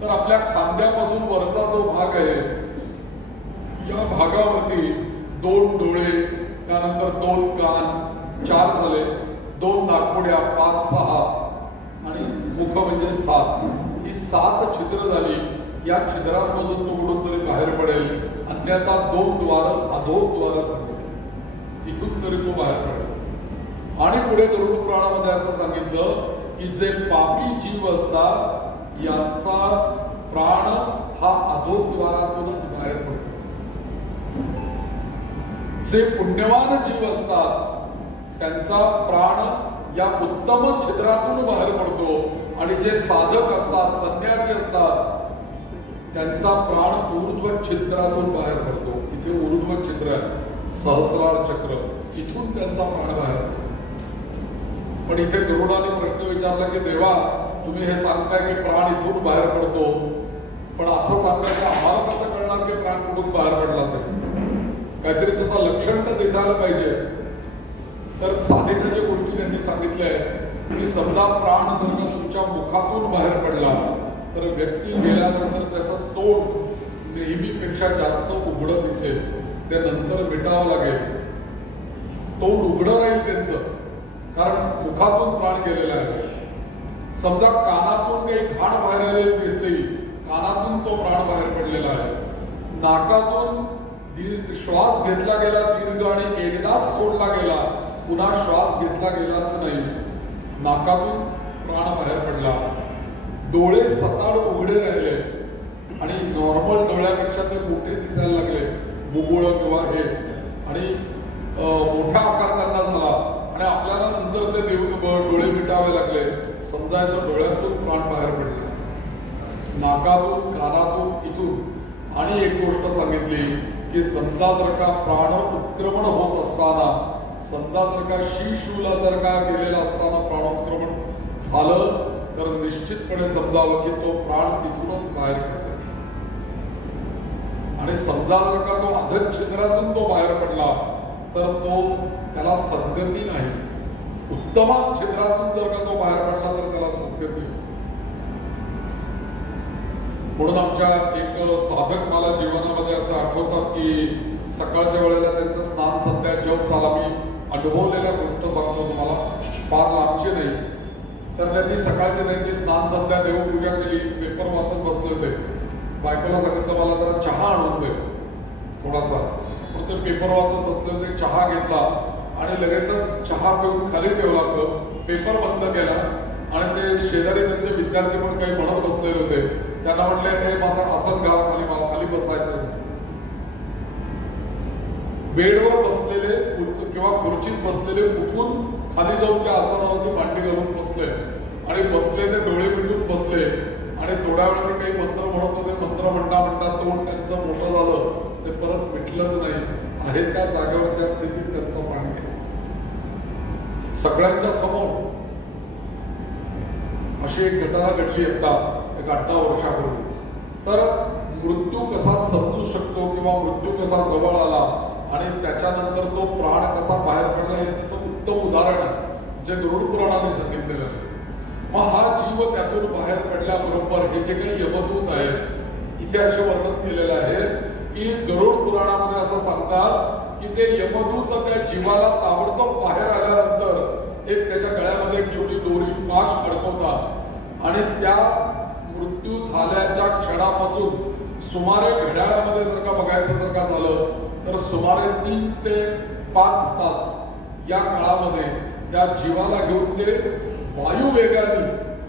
तर आपल्या खांद्यापासून वरचा जो भाग आहे या भागावरती 2 डोळे, त्यानंतर 2 कान, 4 झाले, 2 नाकपुड्या, 5, 6 आणि मुख म्हणजे 7. ही 7 छिद्र झाली. या छिद्रांमधून तो कुठून तरी बाहेर पडेल. अन्यथा 2 द्वार अधोद्वार सांगितले, इथून तरी तो बाहेर पडेल. आणि पुढे गरुड पुराणामध्ये असं सांगितलं की जे पापी जीव असतात यांचा प्राण हा अधोद्वारातूनच बाहेर पडतो. जे पुण्यवान जीव असतात त्यांचा प्राण या उत्तम छिद्रातून बाहेर पडतो. आणि जे साधक असतात, संन्यासी असतात, त्यांचा प्राण ऊर्ध्व छिद्रातून बाहेर पडतो. इथे ऊर्ध्व छिद्र आहे, सहस्रार चक्र, इथून त्यांचा प्राण बाहेर पडतो. पण इथे गरुडाने प्रश्न विचारला की देवा, तुम्ही हे सांगताय की प्राण इथून बाहेर पडतो, पण असं सांगताय की आम्हाला कसं कळणार की प्राण कुठून बाहेर पडला ते? काहीतरी त्याचं लक्षण तर दिसायला पाहिजे. तर साधे साधे गोष्टी त्यांनी सांगितल्या आहेत की समजा प्राण जर तुमच्या मुखातून बाहेर पडला तर व्यक्ती गेल्यानंतर त्याचं तोंड नेहमीपेक्षा जास्त उघडं दिसेल. ते नंतर मिटावं लागेल. तोंड उघडं राहील त्यांचं, कारण मुखातून प्राण गेलेला आहे. समजा कानातून काही घाण बाहेर आलेली दिसली, कानातून तो प्राण बाहेर पडलेला आहे. नाकातून श्वास घेतला गेला दीर्घ आणि एकदाच सोडला गेला, पुन्हा श्वास घेतला गेलाच नाही, नाकातून प्राण बाहेर पडला. डोळे सताड उघडे राहिले आणि नॉर्मल डोळ्यापेक्षा ते मोठे दिसायला लागले, बुबुळ किंवा हे, आणि मोठा आकार त्यांना झाला. आणि आपल्याला नंतर ते डोळे मिटावे लागले. समजायचं डोळ्यातून प्राण बाहेर पडले. नाकातून, कानातून, इथून. आणि एक गोष्ट सांगितली की समजा जर का प्राण उत्क्रमण होत असताना, समजा जर का शिशूला जर का गेलेला असताना प्राणोत्क्रमण झालं तर निश्चितपणे समजावं की तो प्राण तिथूनच बाहेर पडतो. आणि समजा जर का तो अधक छिद्रातून तो बाहेर पडला तर तो त्याला सद्गती नाही. उत्तम छिद्रातून जर का तो बाहेर पडला तर त्याला सद्गती. म्हणून आमच्या एक साधक मला जीवनामध्ये असं आठवतात की सकाळच्या वेळेला त्यांचं स्नान संध्या जप झाला. मी अनुभवलेल्या गोष्ट सांगतो तुम्हाला, फार लांबची नाही. तर त्यांनी सकाळची त्यांची स्नान संध्या देवपूजा केली, पेपर वाचत बसले होते. बायकोला सांगितलं मला जरा चहा आणून दे थोडासा. पण ते पेपर वाचत बसले होते, चहा घेतला आणि लगेचच चहा पिऊन खाली ठेवला, पेपर बंद केला. आणि ते शेजारी त्यांचे विद्यार्थी पण काही म्हणत बसलेले होते. त्यांना म्हटले हे माझा आसन घाला खाली, मला खाली बसायचं. बेडवर बसलेले किंवा खुर्चीत बसलेले उठून खाली जाऊन त्या आसनावरती मांडी घालून बसले आणि बसले ते डोळे मिटून बसले. आणि थोड्या वेळाने काही मंत्र म्हणत होते. मंत्र म्हणता तोंड त्यांचं मोठं झालं, ते परत मिटलंच नाही. आहे त्या जागेवर त्या स्थितीत त्यांचं पाणी गेलं सगळ्यांच्या समोर. अशी एक घटना घडली एकदा, एक 18 वर्षापूर्वी. तर मृत्यू कसा समजू शकतो किंवा मृत्यू कसा जवळ आला आणि त्याच्यानंतर तो प्राण कसा बाहेर पडला हे त्याचं उत्तम उदाहरण आहे जे गरुड पुराणाने सांगितलेलं आहे. मग हा जीव त्यातून बाहेर पडल्याबरोबर हे जे काही यमदूत आहेत, इथे असे वर्णन केलेलं आहे की गरुड पुराणामध्ये असं सांगतात की ते यमदूत त्या जीवाला ताबडतोब बाहेर आल्यानंतर एक त्याच्या गळ्यामध्ये एक छोटी दोरी पाश अडकवतात आणि त्या मृत्यू झाल्याच्या क्षणापासून सुमारे घड्याळामध्ये जर का बघायचं जर का झालं तर सुमारे 3 ते 5 तास या काळामध्ये त्या जीवाला घेऊन ते वायुवेगाने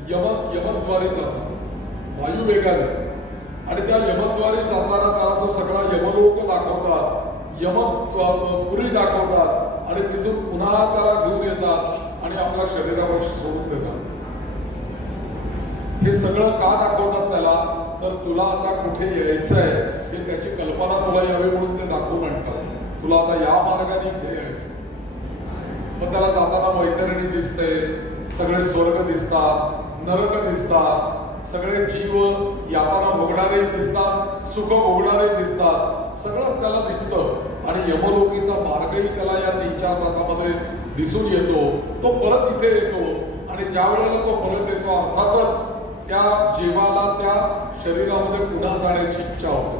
यमद्वारे जातात. वायुवेगाने. आणि त्या यमद्वारे जाताना त्याला तो सगळा यमलोक दाखवतात, यमपुरी दाखवतात आणि तिथून पुन्हा त्याला घेऊन येतात आणि आपल्या शरीरावरशी सोडून देतात. हे सगळं का दाखवतात त्याला, तर तुला आता कुठे यायचं आहे हे त्याची कल्पना तुला यावी म्हणून ते दाखवून आणतात. तुला आता या मार्गाने इथे यायचं. मग त्याला जाताना वैतरणी दिसते, सगळे स्वर्ग दिसतात, नरक दिसतात, सगळे जीव यातना भोगणारे दिसतात, सुख भोगणारे दिसतात, सगळंच त्याला दिसतं. आणि यमलोकीचा मार्गही त्याला या 3-4 तासामध्ये दिसून येतो. तो परत इथे येतो आणि ज्या वेळेला तो परत येतो अर्थातच त्या जीवाला त्या शरीरामध्ये पुन्हा जाण्याची इच्छा होते.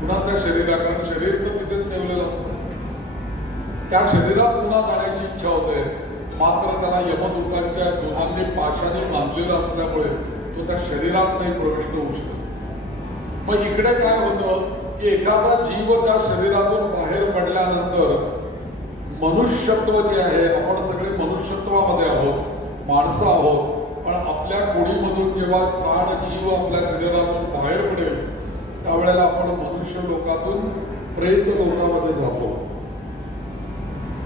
पुन्हा त्या कारण शरीर तर तिथेच ठेवलेलं असतं, त्या शरीरात पुन्हा जाण्याची इच्छा होते. मात्र त्याला यमदूतांच्या दोघांनी पाशाने बांधलेलं असल्यामुळे तो त्या शरीरात नाही प्रविष्ट होऊ शकतो. मग इकडे काय होतं की एखादा जीव त्या शरीरातून बाहेर पडल्यानंतर मनुष्यत्व जे आहे, आपण सगळे मनुष्यत्वामध्ये आहोत, माणसं आहोत. पण आपल्या कोणीमधून जेव्हा प्राण जीव आपल्या शरीरातून बाहेर पडेल त्यावेळेला आपण मनुष्य लोकातून प्रेत लोकामध्ये जातो.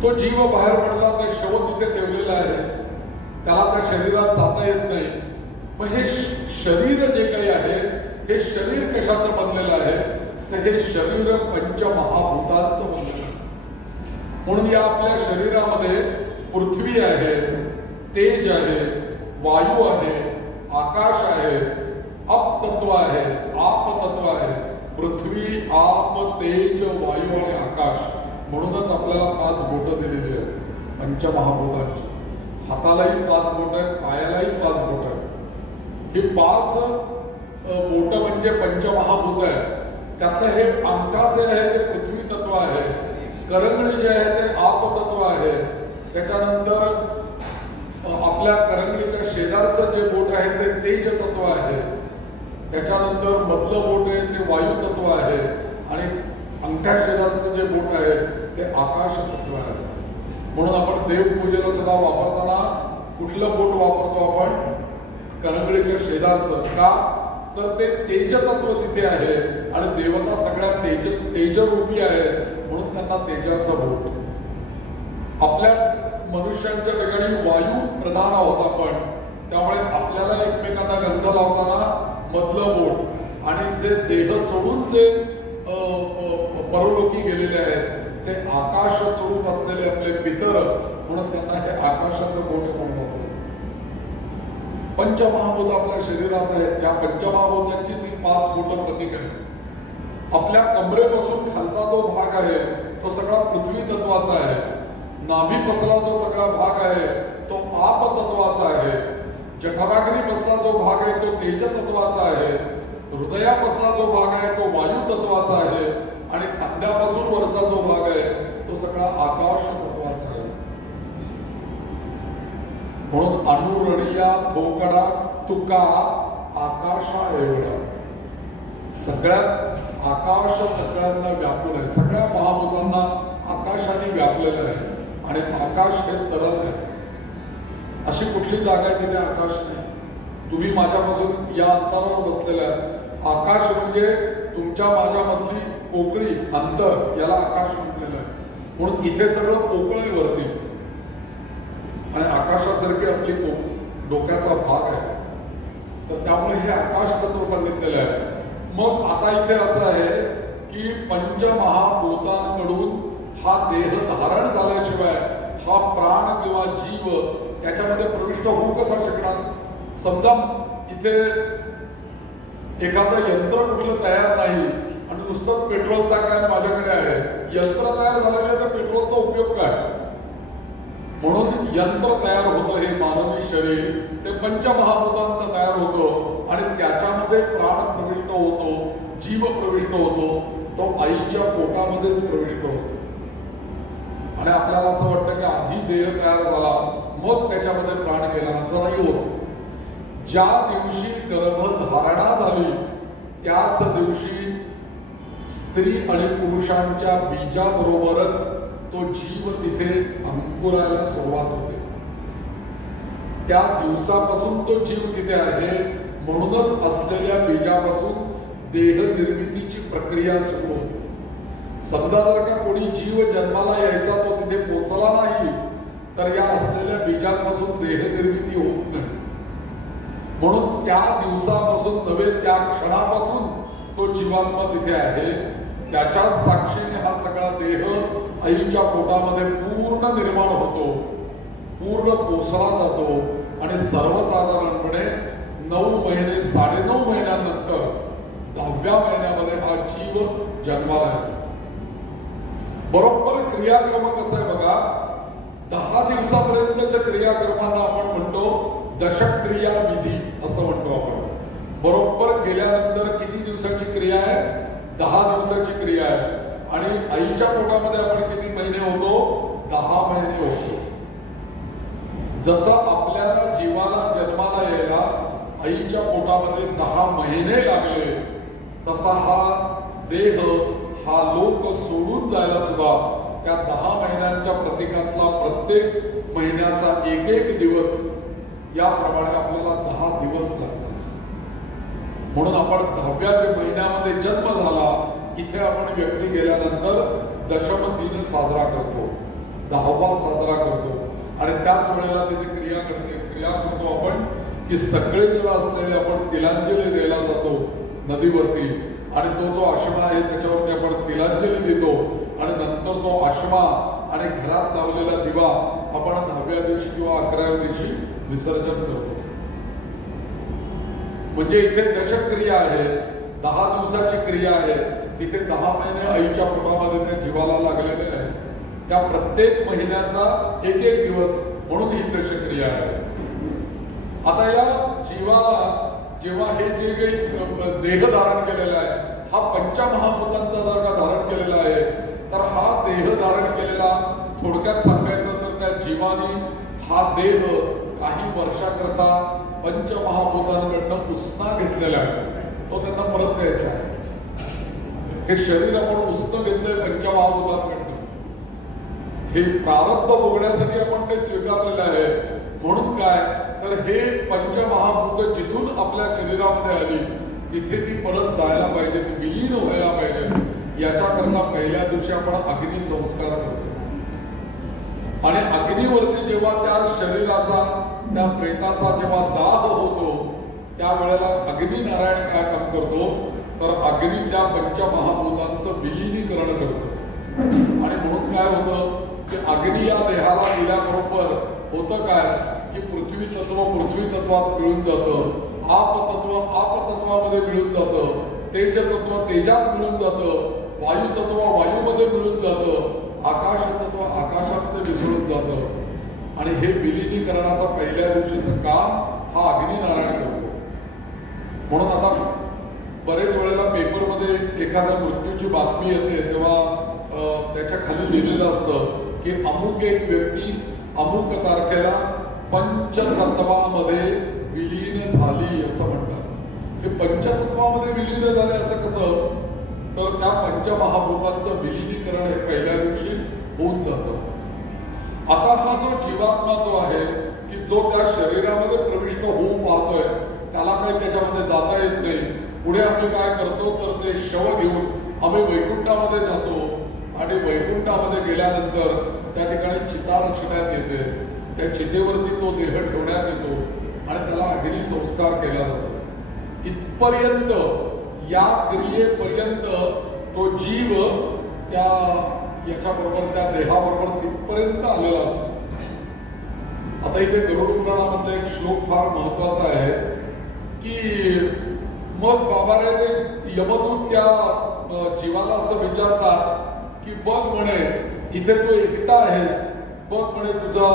तो जीव बाहेर पडला, ते शव तिथे ठेवलेला आहे, त्याला त्या शरीरात जाता येत नाही. मग हे शरीर जे काही आहे हे शरीर कशाचं बनलेलं आहे, तर हे शरीर पंचमहाभूतांचं बनलेलं आहे. म्हणून या आपल्या शरीरामध्ये पृथ्वी आहे, तेज आहे, वायू आहे, आकाश आहे, अपतत्व आहे, आपतत्व आहे. पृथ्वी, आप, तेज, वायू आणि आकाश. म्हणूनच आपल्याला 5 बोटं दिलेली आहेत पंचमहाभूतांची. हातालाही 5 बोट आहेत, पायालाही 5 बोट आहेत. ही 5 बोट म्हणजे पंचमहाभूत आहेत. त्यातलं हे अंगठा जे आहे ते पृथ्वी तत्व आहे, करंगळी जे आहे ते आपतत्व आहे. त्याच्यानंतर आपल्या करंगळीच्या शेजारचं जे बोट आहे ते तेज तत्व आहे. त्याच्यानंतर मधलं बोट आहे ते वायू तत्व आहे आणि अंगठ्या शेजारचं जे बोट आहे ते आकाश तत्व आहे. म्हणून आपण देवपूजेला सुद्धा वापरताना कुठलं बोट वापरतो आपण, करंगळीच्या शेजारचं. का, तर ते तेज तत्व तिथे आहे आणि देवता सगळ्या तेजरूपी आहे म्हणून त्यांना तेजाचं बोट. आपल्या मनुष्यांच्या ठिकाणी वायू प्रधान आहोत आपण, त्यामुळे आपल्याला एकमेकांना गंध लावताना मधलं बोट आणि जे देह सोडून जे परलोकी गेलेले आहेत ते आकाश स्वरूप असलेले आपले पितर म्हणून त्यांना हे आकाशाचं बोट म्हणतो. पंचमहाभूत आपल्या शरीरात आहेत. या पंचमहाभूतांची जी 5 बोटं प्रतीक आहे. आपल्या कमरेपासून खालचा जो भाग आहे तो सगळा पृथ्वी तत्वाचा आहे. नाभीपासला जो सगळा भाग आहे तो आप तत्वाचा आहे. जठराग्री पासला जो भाग आहे तो तेज तत्वाचा आहे. हृदयापासला जो भाग आहे तो वायू तत्वाचा आहे आणि खांद्यापासून वरचा जो भाग आहे तो सगळा आकाश तत्वाचा आहे. म्हणून अनुरणिया थोकडा तुका आकाशा एवढा. सगळ्यात आकाश सगळ्यांना व्यापून आहे. सगळ्या महाभूतांना आकाशाने व्यापलेलं आहे आणि आकाश हे तरल आहे. अशी कुठली जागा आहे तिथे आकाश नाही. तुम्ही माझ्यापासून या अंतरावर बसलेल्या आहात. आकाश म्हणजे तुमच्या माझ्यामधली पोकळी अंतर, याला आकाश म्हटलेलं आहे. म्हणून इथे सगळं पोकळ आहे वरती आणि आकाशासारखी आपली डोक्याचा भाग आहे. तर त्यामुळे हे आकाश तत्व सांगितलेलं आहे. मग आता इथे असं आहे की पंचमहाभूतांकडून हा देह धारण झाल्याशिवाय हा प्राण किंवा जीव त्याच्यामध्ये प्रविष्ट होऊ कसा शकणार. समजा इथे एखादं यंत्र कुठलं तयार नाही आणि नुसतं पेट्रोलचा काय माझ्याकडे आहे. यंत्र तयार झाल्याशिवाय त्या पेट्रोलचा उपयोग काय. म्हणून यंत्र तयार होतं हे मानवी शरीर, ते पंचमहाभूतांचं तयार होतं आणि त्याच्यामध्ये प्राण प्रविष्ट होतो, जीव प्रविष्ट होतो. तो आईच्या पोटामध्येच प्रविष्ट होतो आणि आपल्याला असं वाटतं की आधी देह तयार झाला मग त्याच्यामध्ये प्राण गेला. असं नाही होत. ज्या दिवशी गर्भधारणा झाली त्याच दिवशी स्त्री आणि पुरुषांच्या बीजाबरोबरच तो जीव तिथे अंकुरायला सुरुवात होते. त्या दिवसापासून तो जीव तिथे आहे. म्हणूनच असलेल्या बीजापासून देह निर्मितीची प्रक्रिया सुरू होते. समजा जर का कोणी जीव जन्माला यायचा तो तिथे पोचला नाही तर या असलेल्या बीजांपासून देह निर्मिती होत नाही. म्हणून त्या दिवसापासून नव्हे त्या क्षणापासून तो जीवात्मा तिथे आहे. त्याच्याच साक्षीने हा सगळा देह आईच्या पोटामध्ये पूर्ण निर्माण होतो, पूर्ण पोसला जातो आणि सर्वसाधारणपणे 9 महिने 9.5 महिन्यानंतर 10व्या महिन्यामध्ये हा जीव जन्माला येतो. बरोबर क्रियाक्रम कसा आहे बघा. 10 दिवसापर्यंतच्या क्रियाक्रमांना आपण म्हणतो दशक्रिया विधी असं म्हणतो आपण. बरोबर गेल्यानंतर किती दिवसाची क्रिया आहे. 10 दिवसाची क्रिया आहे. आणि आईच्या पोटामध्ये आपण किती महिने होतो. 10 महिने होतो. जसं आपल्याला जीवाला जन्माला यायला आईच्या पोटामध्ये 10 महिने लागले तसा हा देह हा लोक सोडून जायला सुद्धा त्या 10 महिन्यांच्या प्रतीकातला प्रत्येक महिन्याचा एक दिवस याप्रमाणे आपल्याला 10 दिवस लागतात. म्हणून आपण 10व्या महिन्यामध्ये जन्म झाला इथे आपण व्यक्ती गेल्यानंतर दशम दिन साजरा करतो, 10वा साजरा करतो आणि त्याच वेळेला तिथे क्रिया करतो आपण की सगळे जण असलेले आपण तिलांजली द्यायला जातो नदीवरती आणि तो जो आश्मा आहे त्याच्यावरती आपण तिलांजली देतो आणि नंतर तो आश्मा आणि घरात लावलेला दिवा आपण 10व्या दिवशी किंवा 11व्या दिवशी विसर्जन करतो. म्हणजे इथे दशक्रिया आहे, 10 दिवसाची क्रिया आहे. तिथे 10 महिने आईच्या पोटामध्ये त्या जीवाला लागलेले आहे. त्या प्रत्येक महिन्याचा एक दिवस म्हणून ही दशक्रिया आहे. आता या जीवाला जेव्हा हे जे काही देह धारण केलेला आहे हा पंचमहाभूतांचा जर का धारण केलेला आहे तर हा देह धारण केलेला थोडक्यात सांगायचं तर त्या जीवाने हा देह काही वर्षाकरता पंचमहाभूतांकडनं उसना घेतलेला आहे. तो त्यांना परत द्यायचा आहे. हे शरीर आपण उसनं घेतलंय पंचमहाभूतांकडनं. हे प्रारब्ध भोगण्यासाठी आपण ते स्वीकारलेलं आहे. म्हणून काय तर हे पंचमहाभूत जिथून आपल्या शरीरामध्ये आली तिथे ती परत जायला पाहिजे, विलीन व्हायला पाहिजे. याच्याकरता पहिल्या दिवशी आपण अग्नी संस्कार करतो आणि अग्नीवरती जेव्हा त्या शरीराचा त्या प्रेताचा जेव्हा दाह होतो त्यावेळेला अग्निनारायण काय काम करतो तर अग्नी त्या पंचमहाभूतांचं विलीनीकरण करतो. आणि म्हणून काय होतं की अग्नी या देहाला दिल्याबरोबर होतं काय की पृथ्वी तत्वात मिळून जातं, आप तत्वामध्ये मिळून जातं, तेज तत्व तेजात मिळून जातं, वायू तत्व वायूमध्ये मिळून जातं, आकाश तत्व आकाशामध्ये मिसळून जातं. आणि हे विलीनीकरणाचा पहिल्या दिवशीचं काम हा अग्निनारायण करतो. म्हणून आता बरेच वेळेला पेपरमध्ये एखाद्या मृत्यूची बातमी येते तेव्हा त्याच्या खाली लिहिलेलं असतं की अमुक एक व्यक्ती अमुक तारखेला पंचतत्वामध्ये विलीन झाली असं म्हणतात. हे पंचतत्वामध्ये विलीन झाले असं कसं तर त्या पंचमहाभूतांचं विलीनीकरण हे पहिल्या दिवशी होऊन जातं. आता हा जो जीवात्मा जो आहे की जो त्या शरीरामध्ये प्रविष्ट होऊ पाहतोय त्याला काही त्याच्यामध्ये जाता येत नाही. पुढे आम्ही काय करतो तर ते शव घेऊन आम्ही वैकुंठामध्ये जातो आणि वैकुंठामध्ये गेल्यानंतर त्या ठिकाणी चिता रचण्यात येते. त्या चितेवरती तो देह ठेवण्यात येतो आणि त्याला अग्नी संस्कार केला जातो. इथपर्यंत या क्रियेपर्यंत तो जीव त्या याच्याबरोबर त्या देहाबरोबर तिथपर्यंत आलेला असतो. आता इथे गरुड पुराणामधला एक श्लोक फार महत्वाचा आहे की मग बाबा रे ते यमदूत त्या जीवाला असं विचारतात की बघ म्हणे इथे तू एकटा आहेस, बघ म्हणे तुझा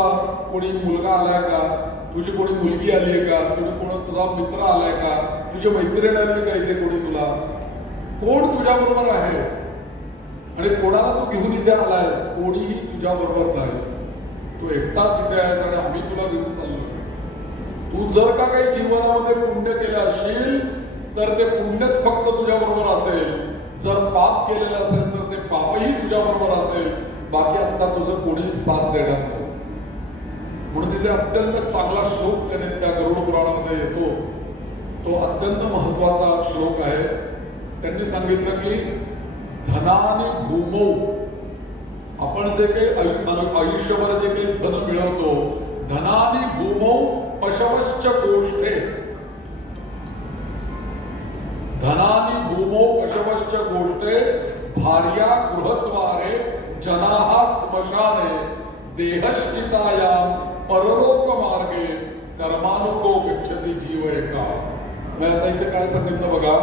कोणी मुलगा आलाय का, तुझी कोणी मुलगी आली आहे का, तुझा मित्र आलाय का, तुझी मैत्रीण आली का, इथे कोणी तुला कोण तुझ्या बरोबर आहे आणि कोणाला तू घेऊन इथे आलायस, कोणीही तुझ्या बरोबर नाही, तू एकटाच इथे आहेस आणि आम्ही तुला घेऊन चाललो. तू जर का काही जीवनामध्ये पुण्य केलं असशील तर ते पुण्यच फक्त तुझ्या बरोबर असेल, जर पाप केलेलं असेल तर ते पापही तुझ्या बरोबर असेल, बाकी आता तुझं कोणी साथ देणार नाही. म्हणून तिथे अत्यंत चांगला श्लोक त्याने त्या गरुड पुराणामध्ये येतो. तो अत्यंत महत्वाचा श्लोक आहे. त्यांनी सांगितलं की धनाने भूमौ, आपण जे काही आयुष्यभर जे काही धन मिळवतो, धनाने भूमौ पशवश्च गोष्ठे, धनानि भूमो पशवश्च गोष्ठे भार्या गृहद्वारे जनाः स्मशाने देहश्चितायां परलोक मार्गे कर्मानुको गच्छति जीव एका. मी आता इथे काय सांगितलं बघा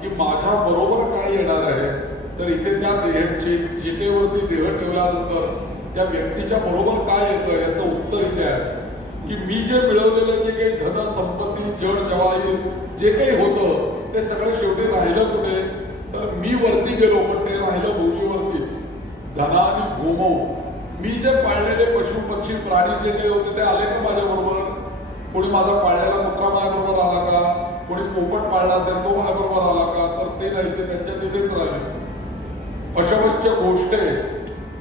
की माझ्या बरोबर काय येणार आहे तर इथे त्या देहाची चितेवरती देह ठेवल्यानंतर त्या व्यक्तीच्या बरोबर काय येतं याचं उत्तर इथे आहे की मी जे मिळवलेलं जे काही धन संपत्ती जड जवाहीर जे काही होतं ते सगळं शेवटी राहिलं कुठे तर मी वरती गेलो पण ते राहिलं भूमीवरतीच. धनानी भूमौ, मी जे पाळलेले पशु पक्षी प्राणी जे काही होते ते आले का माझ्या बरोबर, कोणी माझा पाळलेला कुत्रा माझ्या बरोबर आला का, कोणी पोपट पाळला असेल तो माझ्या बरोबर आला का तर ते नाही, ते त्यांच्या तिथेच राहिले. पशवश्च गोष्टे,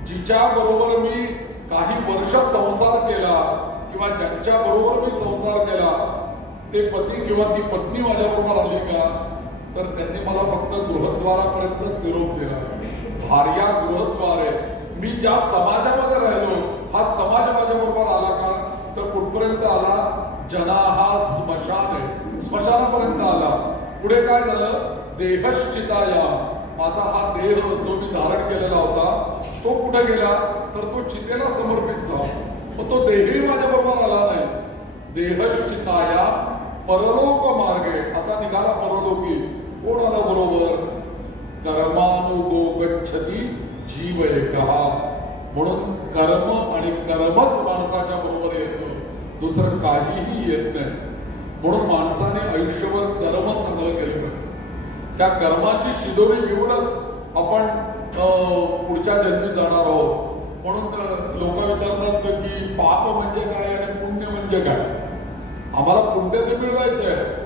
जिच्या बरोबर मी काही वर्ष संसार केला किंवा ज्यांच्या बरोबर मी संसार केला ते पती किंवा ती पत्नी माझ्या बरोबर आली का तर त्यांनी मला फक्त गृहद्वारापर्यंतच निरोप दिला. भार्या गृहद्वारे, मी ज्या समाजामध्ये राहिलो हा समाज माझ्या बरोबर आला का तर कुठपर्यंत आला, जनाहा स्मशाने, स्मशानापर्यंत आला. पुढे काय झालं, देहश्चिताया, माझा हा देह जो मी धारण केलेला होता तो कुठे गेला तर तो चितेला समर्पित झाला. मग तो देहही माझ्या बरोबर आला नाही. देहश्चिताया परलोक मार्गे, आता निघाला परलोकी. कोण आला बरोबर, कर्मानुगो गच्छति जीव एकहा. म्हणून कर्म आणि कर्मच माणसाच्या बरोबर येतं, दुसरं काहीही येत नाही. म्हणून माणसाने आयुष्यभर कर्म चांगलं केलं पाहिजे. त्या कर्माची शिदोरी घेऊनच आपण पुढच्या जन्मी जाणार आहोत. म्हणून लोक विचारतात की पाप म्हणजे काय आणि पुण्य म्हणजे काय. आम्हाला पुण्य ते मिळवायचं आहे,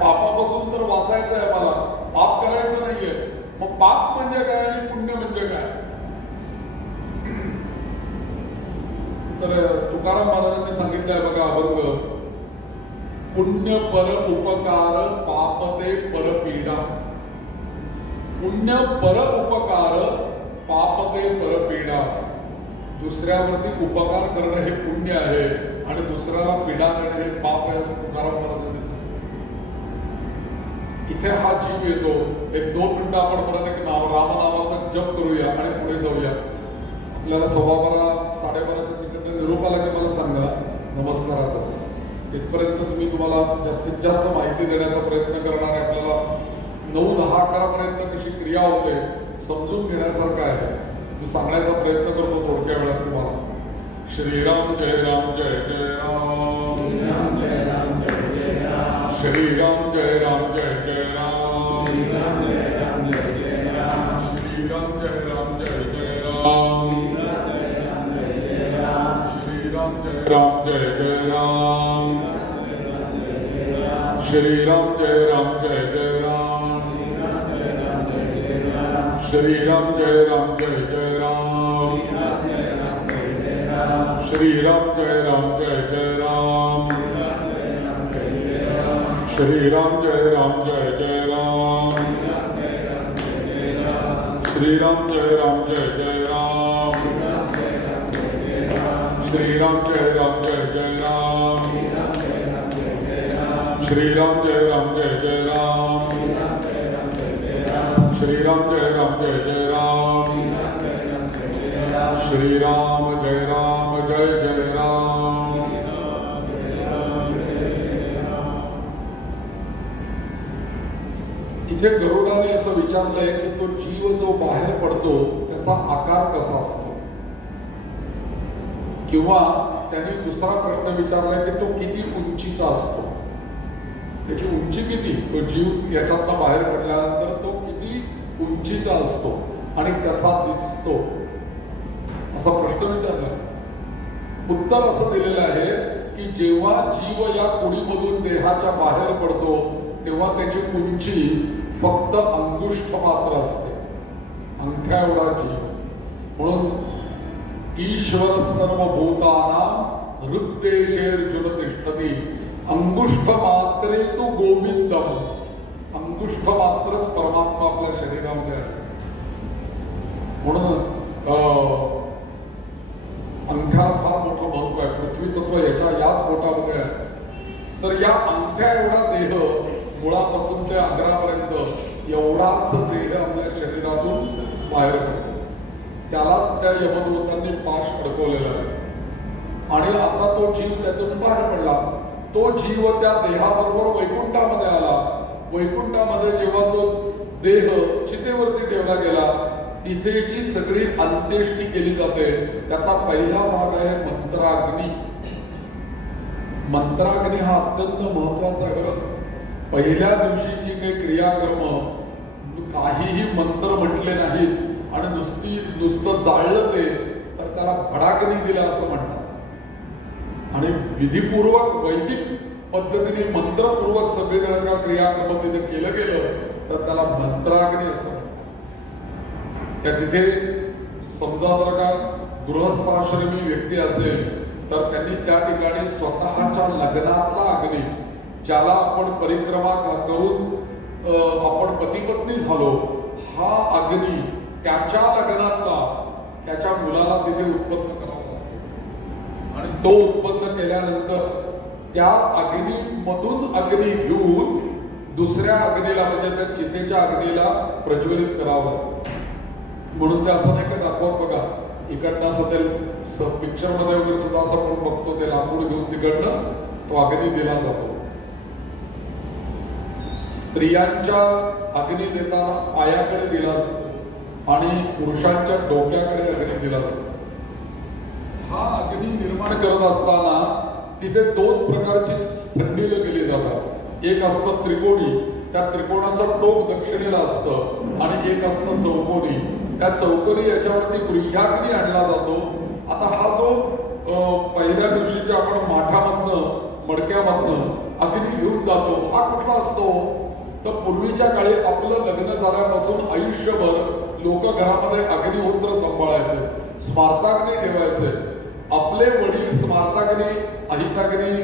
पापापासून तर वाचायचं आहे, मला पाप करायचं नाहीये. मग पाप म्हणजे काय आणि पुण्य म्हणजे काय. तर तुकाराम महाराजांनी सांगितलंय बघा अभंग, पुण्य पर उपकार पापते पर पीडा. पुण्य पर उपकार पापते पर पीडा. दुसऱ्यावरती उपकार करणं हे पुण्य आहे आणि दुसऱ्याला पीडा देणे हे पाप आहे असं तुकाराम महाराजांनी सांगितलं. इथे हा जीव येतो. एक 2 मिनिटं आपण परत एक रामनामाचा जप करूया आणि पुढे जाऊया. आपल्याला 12:15 12:30 तिकडे निरोपाला की मला सांगा नमस्काराचा. इथपर्यंतच मी तुम्हाला जास्तीत जास्त माहिती देण्याचा प्रयत्न करणार आहे. आपल्याला 9-10 11 कशी क्रिया होते समजून घेण्यासारखं आहे. मी सांगण्याचा प्रयत्न करतो थोडक्या वेळात तुम्हाला. श्रीराम जय राम जय जय राम. श्रीराम जय राम जय जय राम. श्रीराम जय राम जय जय राम. श्रीराम जय राम जय जय राम. श्रीराम जय राम जय जय राम. श्रीराम जय राम जय जय राम. श्रीराम जय राम जय जय राम. श्रीराम जय राम जय जय राम. श्रीराम जय राम जय जय राम. श्रीराम जय राम जय जय राम. श्रीराम जय राम जय जय राम. श्रीराम जय राम जय जय राम. श्रीराम जय राम जय जय राम. श्रीराम जय राम जय जय राम. श्रीराम जय राम जय जय राम. इथे गरुडाने असं विचारलंय की तो जीव जो बाहेर पडतो त्याचा आकार कसा असतो, किंवा त्यांनी दुसरा प्रश्न विचारलाय की तो किती उंचीचा असतो, त्याची उंची किती, तो जीव याच्यातनं बाहेर पडल्यानंतर तो किती उंचीचा असतो आणि कसा दिसतो, असा प्रश्न विचारला. उत्तर असं दिलेलं आहे की जेव्हा जीव या कुडीमधून देहाच्या बाहेर पडतो तेव्हा त्याची उंची फक्त अंगुष्ठ मात्र असते, अंगठ्या एवढा जीव. म्हणून ईश्वर सर्वभूतानां हृद्देशेर्जुन तिष्ठति अंगुष्ठ मात्रे तू गोविंदम. अंगुष्ठ मात्रच परमात्मा आपल्या शरीरामध्ये आहे. म्हणून अंगठ्याला फार मोठं महत्व आहे. पृथ्वी तत्व याच बोटामध्ये आहे. तर या अंगठ्या एवढा देह मुळापासून ते अग्रापर्यंत एवढाच देह आपल्या शरीरातून बाहेर पडतो. त्यालाच त्या यमदूतांनी पाश अडकवलेला आहे. आणि आता तो जीव त्यातून बाहेर पडला. तो जीव त्या देहाबरोबर वैकुंठामध्ये आला. वैकुंठामध्ये जेव्हा तो देह चितेवरती ठेवला गेला तिथे जी सगळी अंत्येष्टी केली जाते त्याचा पहिला भाग आहे मंत्राग्नी. मंत्राग्नी हा अत्यंत महत्वाचा आहे. पहिल्या दिवशी जी काही क्रियाकर्म काहीही मंत्र म्हटले नाहीत आणि नुसतं जाळलं ते तर त्याला भडाग्नी दिला असं म्हणतात. आणि विधिपूर्वक वैदिक पद्धतीने मंत्रपूर्वक सगळे क्रियाकर्म तिथे केलं गेलं तर त्याला मंत्राग्नी असं म्हणतात. त्या तिथे समजा जर का गृहस्थाश्रमी व्यक्ती असेल तर त्यांनी त्या ठिकाणी स्वतःच्या लग्नातला अग्नी, ज्याला आपण परिक्रमा करून आपण पती पत्नी झालो, हा अग्नी त्याच्या लग्नातला त्याच्या मुलाला तिथे उत्पन्न करावा लागतो. आणि तो उत्पन्न केल्यानंतर त्या अग्नीमधून अग्नी घेऊन दुसऱ्या अग्नीला म्हणजे त्या चितेच्या अग्नीला प्रज्वलित करावं लागतं. म्हणून ते असं नाही का दाखवत बघा इकडनं असं ते पिक्चर मध्ये वगैरे सुद्धा असं आपण बघतो ते लाकूड घेऊन तिकडनं तो अग्नी दिला जातो. स्त्रियांच्या अग्नी देताना पायाकडे दिला जातो आणि पुरुषांच्या डोक्याकडे अग्नी दिला जातो. हा अग्नी निर्माण करत असताना तिथे 2 प्रकारची थंडीला गेली जातात. एक असतं त्रिकोणी, त्या त्रिकोणाचं टोक दक्षिणेला असतं, आणि एक असतं चौकोनी. त्या चौकोनी याच्यावरती गृह्याग्नी आणला जातो. आता हा जो पहिल्या दिवशीच्या आपण माठामधनं मडक्यामधनं अग्नी घेऊन जातो हा कुठला असतो तर पूर्वीच्या काळी आपलं लग्न झाल्यापासून आयुष्यभर लोक घरामध्ये अग्निहोत्र सांभाळायचे, स्मार्ताग्नी ठेवायचे. आपले वडील स्मार्ताग्नी अहिताग्नी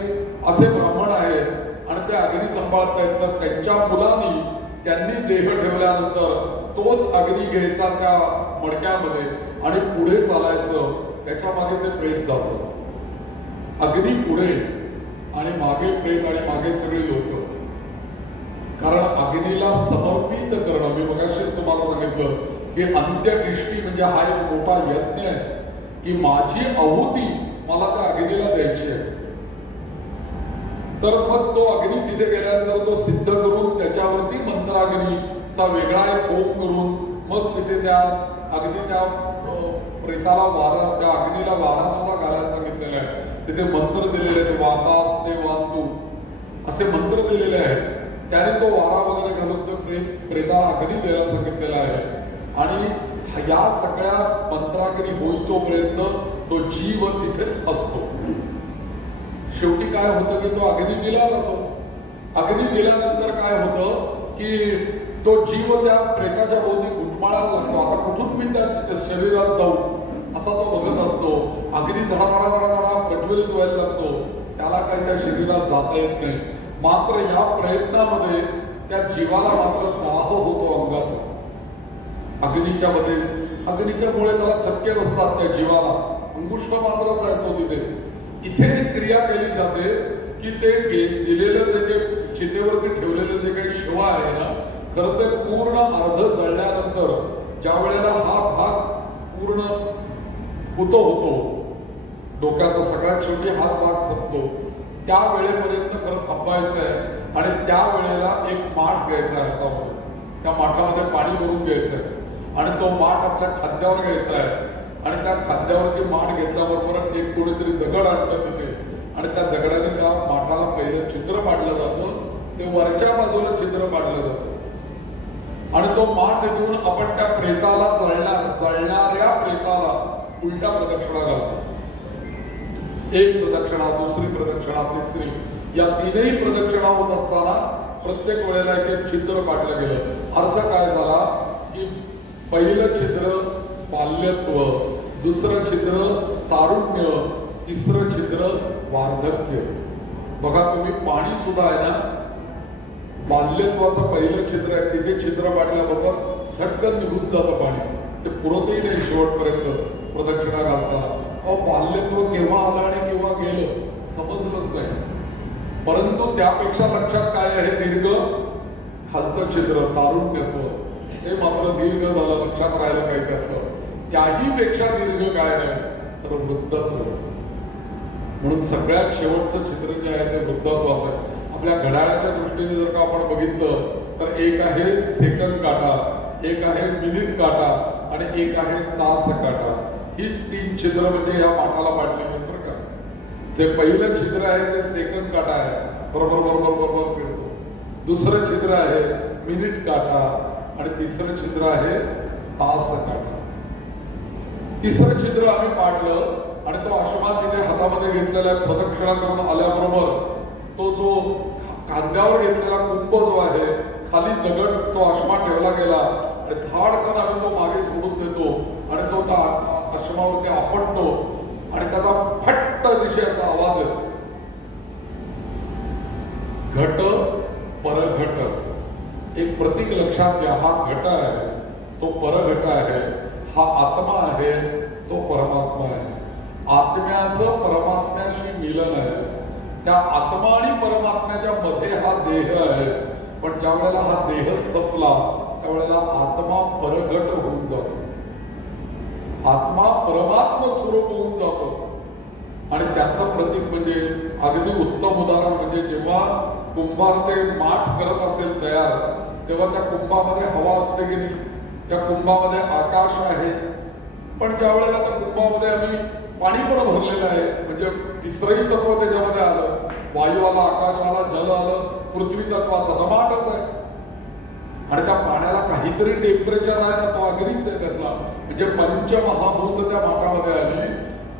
असे ब्राह्मण आहेत आणि ते अग्नी सांभाळतायत. तर त्यांच्या मुलांनी त्यांनी देह ठेवल्यानंतर तोच अग्नी घ्यायचा त्या मडक्यामध्ये आणि पुढे चालायचं. त्याच्या मागे ते प्रेत जातं. अग्नी पुढे आणि मागे प्रेत आणि मागे सगळे लोक. कारण अग्नीला समर्पित करणं, मी मगाशीच तुम्हाला सांगितलं की अंत्यइष्टी म्हणजे हा एक मोठा यज्ञ आहे की माझी आहुती मला त्या अग्नीला द्यायची आहे. तर मग तो अग्नी तिथे गेल्यानंतर तो सिद्ध करून त्याच्यावरती मंत्राग्नीचा वेगळा एक होम करून मग तिथे त्या अग्नी त्या प्रेताला वारा, त्या अग्नीला वारा सुद्धा घालायला सांगितलेला आहे. तिथे मंत्र दिलेले आहेत, वातास ते वांतू असे मंत्र दिलेले आहेत. त्याने तो वारा वगैरे घालून तो प्रेताला अग्नी द्यायला सांगितलेला आहे. आणि या सगळ्या मंत्राग्नी होईल तोपर्यंत तो जीव तिथेच असतो. शेवटी काय होतं की तो अग्नी दिला जातो. अग्नी दिल्यानंतर काय होतं की तो जीव त्या प्रेताच्या भोवती घुटमाळायला लागतो. आता कुठून मी त्या शरीरात जाऊ असा तो बघत असतो. अग्नी धडा प्रज्वलित व्हायला लागतो. त्याला काही त्या शरीरात जाता येत नाही. मात्र या प्रयत्नामध्ये त्या जीवाला मात्र दाह होतो अंगाचा. अग्नीच्या मध्ये अग्नीच्यामुळे त्याला चटके नसतात त्या जीवाला, अंगुष्ठ मात्रच आहे तो तिथे. इथे एक क्रिया केली जाते की ते दिलेलं जे चितेवरती ठेवलेलं जे काही शिवा आहे ना, खरं तर पूर्ण अर्ध जळल्यानंतर ज्या वेळेला हा भाग पूर्ण होतो, डोक्याचा सगळ्यात शेवटी हा भाग संपतो, त्या वेळेपर्यंत खरं थांबायचं आहे. आणि त्या वेळेला एक माठ घ्यायचा आहे हातामध्ये. त्या माठामध्ये पाणी भरून घ्यायचं आहे आणि तो माठ आपल्या खांद्यावर घ्यायचा आहे. आणि त्या खांद्यावरती माठ घेतल्याबरोबर एक कोणीतरी दगड आणतं तिथे आणि त्या दगडाने त्या माठाला पहिलं छिद्र पाडलं जातं. ते वरच्या बाजूला छिद्र पाडलं जातं आणि तो माठ घेऊन आपण त्या प्रेताला जळणाऱ्या प्रेताला उलटा प्रदक्षिणा घालतो. एक प्रदक्षिणा, दुसरी प्रदक्षिणा, तिसरी, या तीनही प्रदक्षिणा होत असताना प्रत्येक वेळेला एक छिद्र पाडलं गेलं. अर्थ काय झाला की पहिलं छिद्र बाल्यत्व, दुसरं छिद्र तारुण्य, तिसरं छिद्र वार्धक्य. बघा तुम्ही पाणी सुद्धा आहे ना, बाल्यत्वाचं पहिलं छिद्र आहे, तिथे छिद्र पाडल्याबरोबर झटकन निघून जातं पाणी. ते पुरतही नाही शेवटपर्यंत प्रदक्षिणा घालता. बाल्यत्व केव्हा आलं आणि केव्हा गेलं समजलंच नाही. परंतु त्यापेक्षा लक्षात काय आहे, दीर्घ खालचं छिद्र तारुण्यत्व हे मात्र दीर्घ झालं, लक्षात राहिलं काही त्याचं. त्याही पेक्षा दीर्घ काय आहे तर वृद्धत्व. म्हणून सगळ्यात शेवटचं छिद्र जे आहे ते वृद्धत्वाचं आहे. आपल्या घड्याळाच्या दृष्टीने जर का आपण बघितलं तर एक आहे सेकंद काटा, एक आहे मिनिट काटा आणि एक आहे तास काटा. हीच तीन छिद्र म्हणजे या माठाला पाडलेली आहेत बरं का. जे पहिलं छिद्र आहे ते सेकंद काटा आहे, बरोबर बरोबर बरोबर फिरतो. दुसरं छिद्र आहे मिनिट काटा आणि तिसरं छिद्र आहे तास काटा. तिसरं छिद्र आम्ही पाडलं आणि तो आश्मा तिथे हातामध्ये घेतलेला आहे. प्रदक्षिणा करून आल्याबरोबर तो जो खांद्यावर घेतलेला कुंभ जो आहे, खाली दगड तो आश्मा ठेवला गेला आणि धाडकन आम्ही तो मागे सोडून देतो आणि तो त्या आश्मावरती आपटतो आणि त्याचा फट्ट दिशे असा आवाज येतो. घट परघट, एक प्रतीक लक्षात घ्या. हा घट आहे, तो परघट आहे. हा आत्मा आहे, तो परमात्मा आहे. आत्म्याचं परमात्म्याशी मिलन आहे. त्या आत्मा आणि परमात्म्याच्या मध्ये हा देह आहे. पण ज्या वेळेला हा देह संपला त्यावेळेला आत्मा परघट होऊन जातो. आत्मा परमात्म स्वरूप होऊन जातो. आणि त्याचं प्रतीक म्हणजे अगदी उत्तम उदाहरण म्हणजे जेव्हा कुंभार ते माठ करत असेल तयार, तेव्हा त्या कुंभामध्ये हवा असते की नाही. त्या कुंभामध्ये आकाश आहे, पण ज्या वेळेला त्या कुंभामध्ये आम्ही पाणी पण भरलेलं आहे, म्हणजे तिसरंही तत्व त्याच्यामध्ये आलं. वायू आला, आकाश आला, जल आलं, पृथ्वी तत्वाचा दमाटच आहे. आणि त्या पाण्याला काहीतरी टेम्परेचर आहे ना, तो अग्नीच आहे त्याचा. म्हणजे पंचमहाभूत त्या माठामध्ये आली.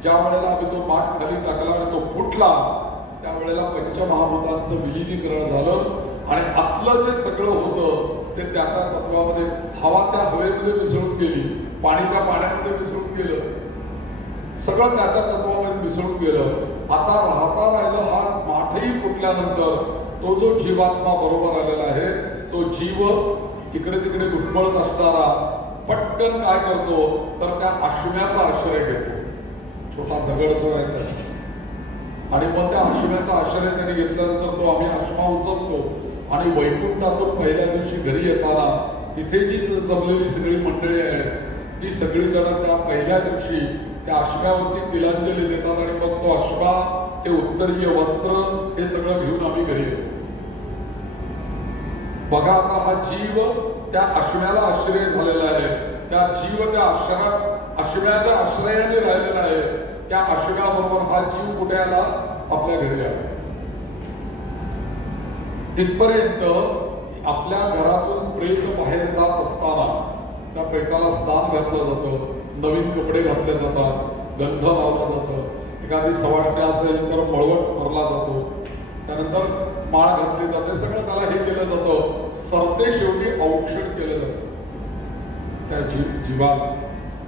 ज्या वेळेला आम्ही तो माठ खाली टाकला आणि तो फुटला त्यावेळेला पंचमहाभूतांचं विलीनीकरण झालं आणि आतलं जे सगळं होतं ते त्या तत्वामध्ये, हवा त्या हवेमध्ये मिसळून गेली, पाणी त्या पाण्यामध्ये मिसळून गेलं, सगळं त्या तत्वामध्ये मिसळून गेलं. आता राहता राहिलं हा माठही फुटल्यानंतर तो जो जीवात्मा बरोबर आलेला आहे, तो जीव इकडे तिकडे घुटमळत असणारा पटकन काय करतो तर त्या आश्म्याचा आश्रय घेतो. छोटा दगड जो आहे आणि मग त्या आश्रयाचा आश्रय त्यांनी घेतल्यानंतर तो आम्ही आश्मा उचलतो आणि वैकुंठातून पहिल्या दिवशी घरी येताना तिथे जी जमलेली सगळी मंडळी आहेत ती सगळी जण त्या पहिल्या दिवशी त्या आश्म्यावरती तिलांजली देतात आणि मग तो आश्मा ते उत्तरीय वस्त्र हे सगळं घेऊन आम्ही घरी येतो. बघा आता हा जीव त्या आश्म्याला आश्रय झालेला आहे, त्या जीव त्या आश्म्याच्या आश्रयाने राहिलेला आहे. त्या आश्म्याबरोबर हा जीव कुठे आला? आपल्या घरी आला. तिथपर्यंत आपल्या घरातून प्रेत बाहेर जात असताना त्या प्रेताला स्नान घातलं जातं, नवीन कपडे घातले जातात, गंध लावला जातं, एखादी सवाष्ण्या असेल तर मळवट भरला जातो, त्यानंतर माळ घातली जाते, सगळं त्याला हे केलं जातं. सरते शेवटी औक्षण केलं जातं त्या जीवाला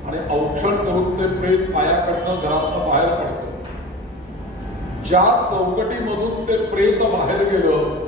आणि औक्षण करून ते प्रेत पायाकडनं घरातनं बाहेर पडतं. ज्या चौकटीमधून ते प्रेत बाहेर गेलं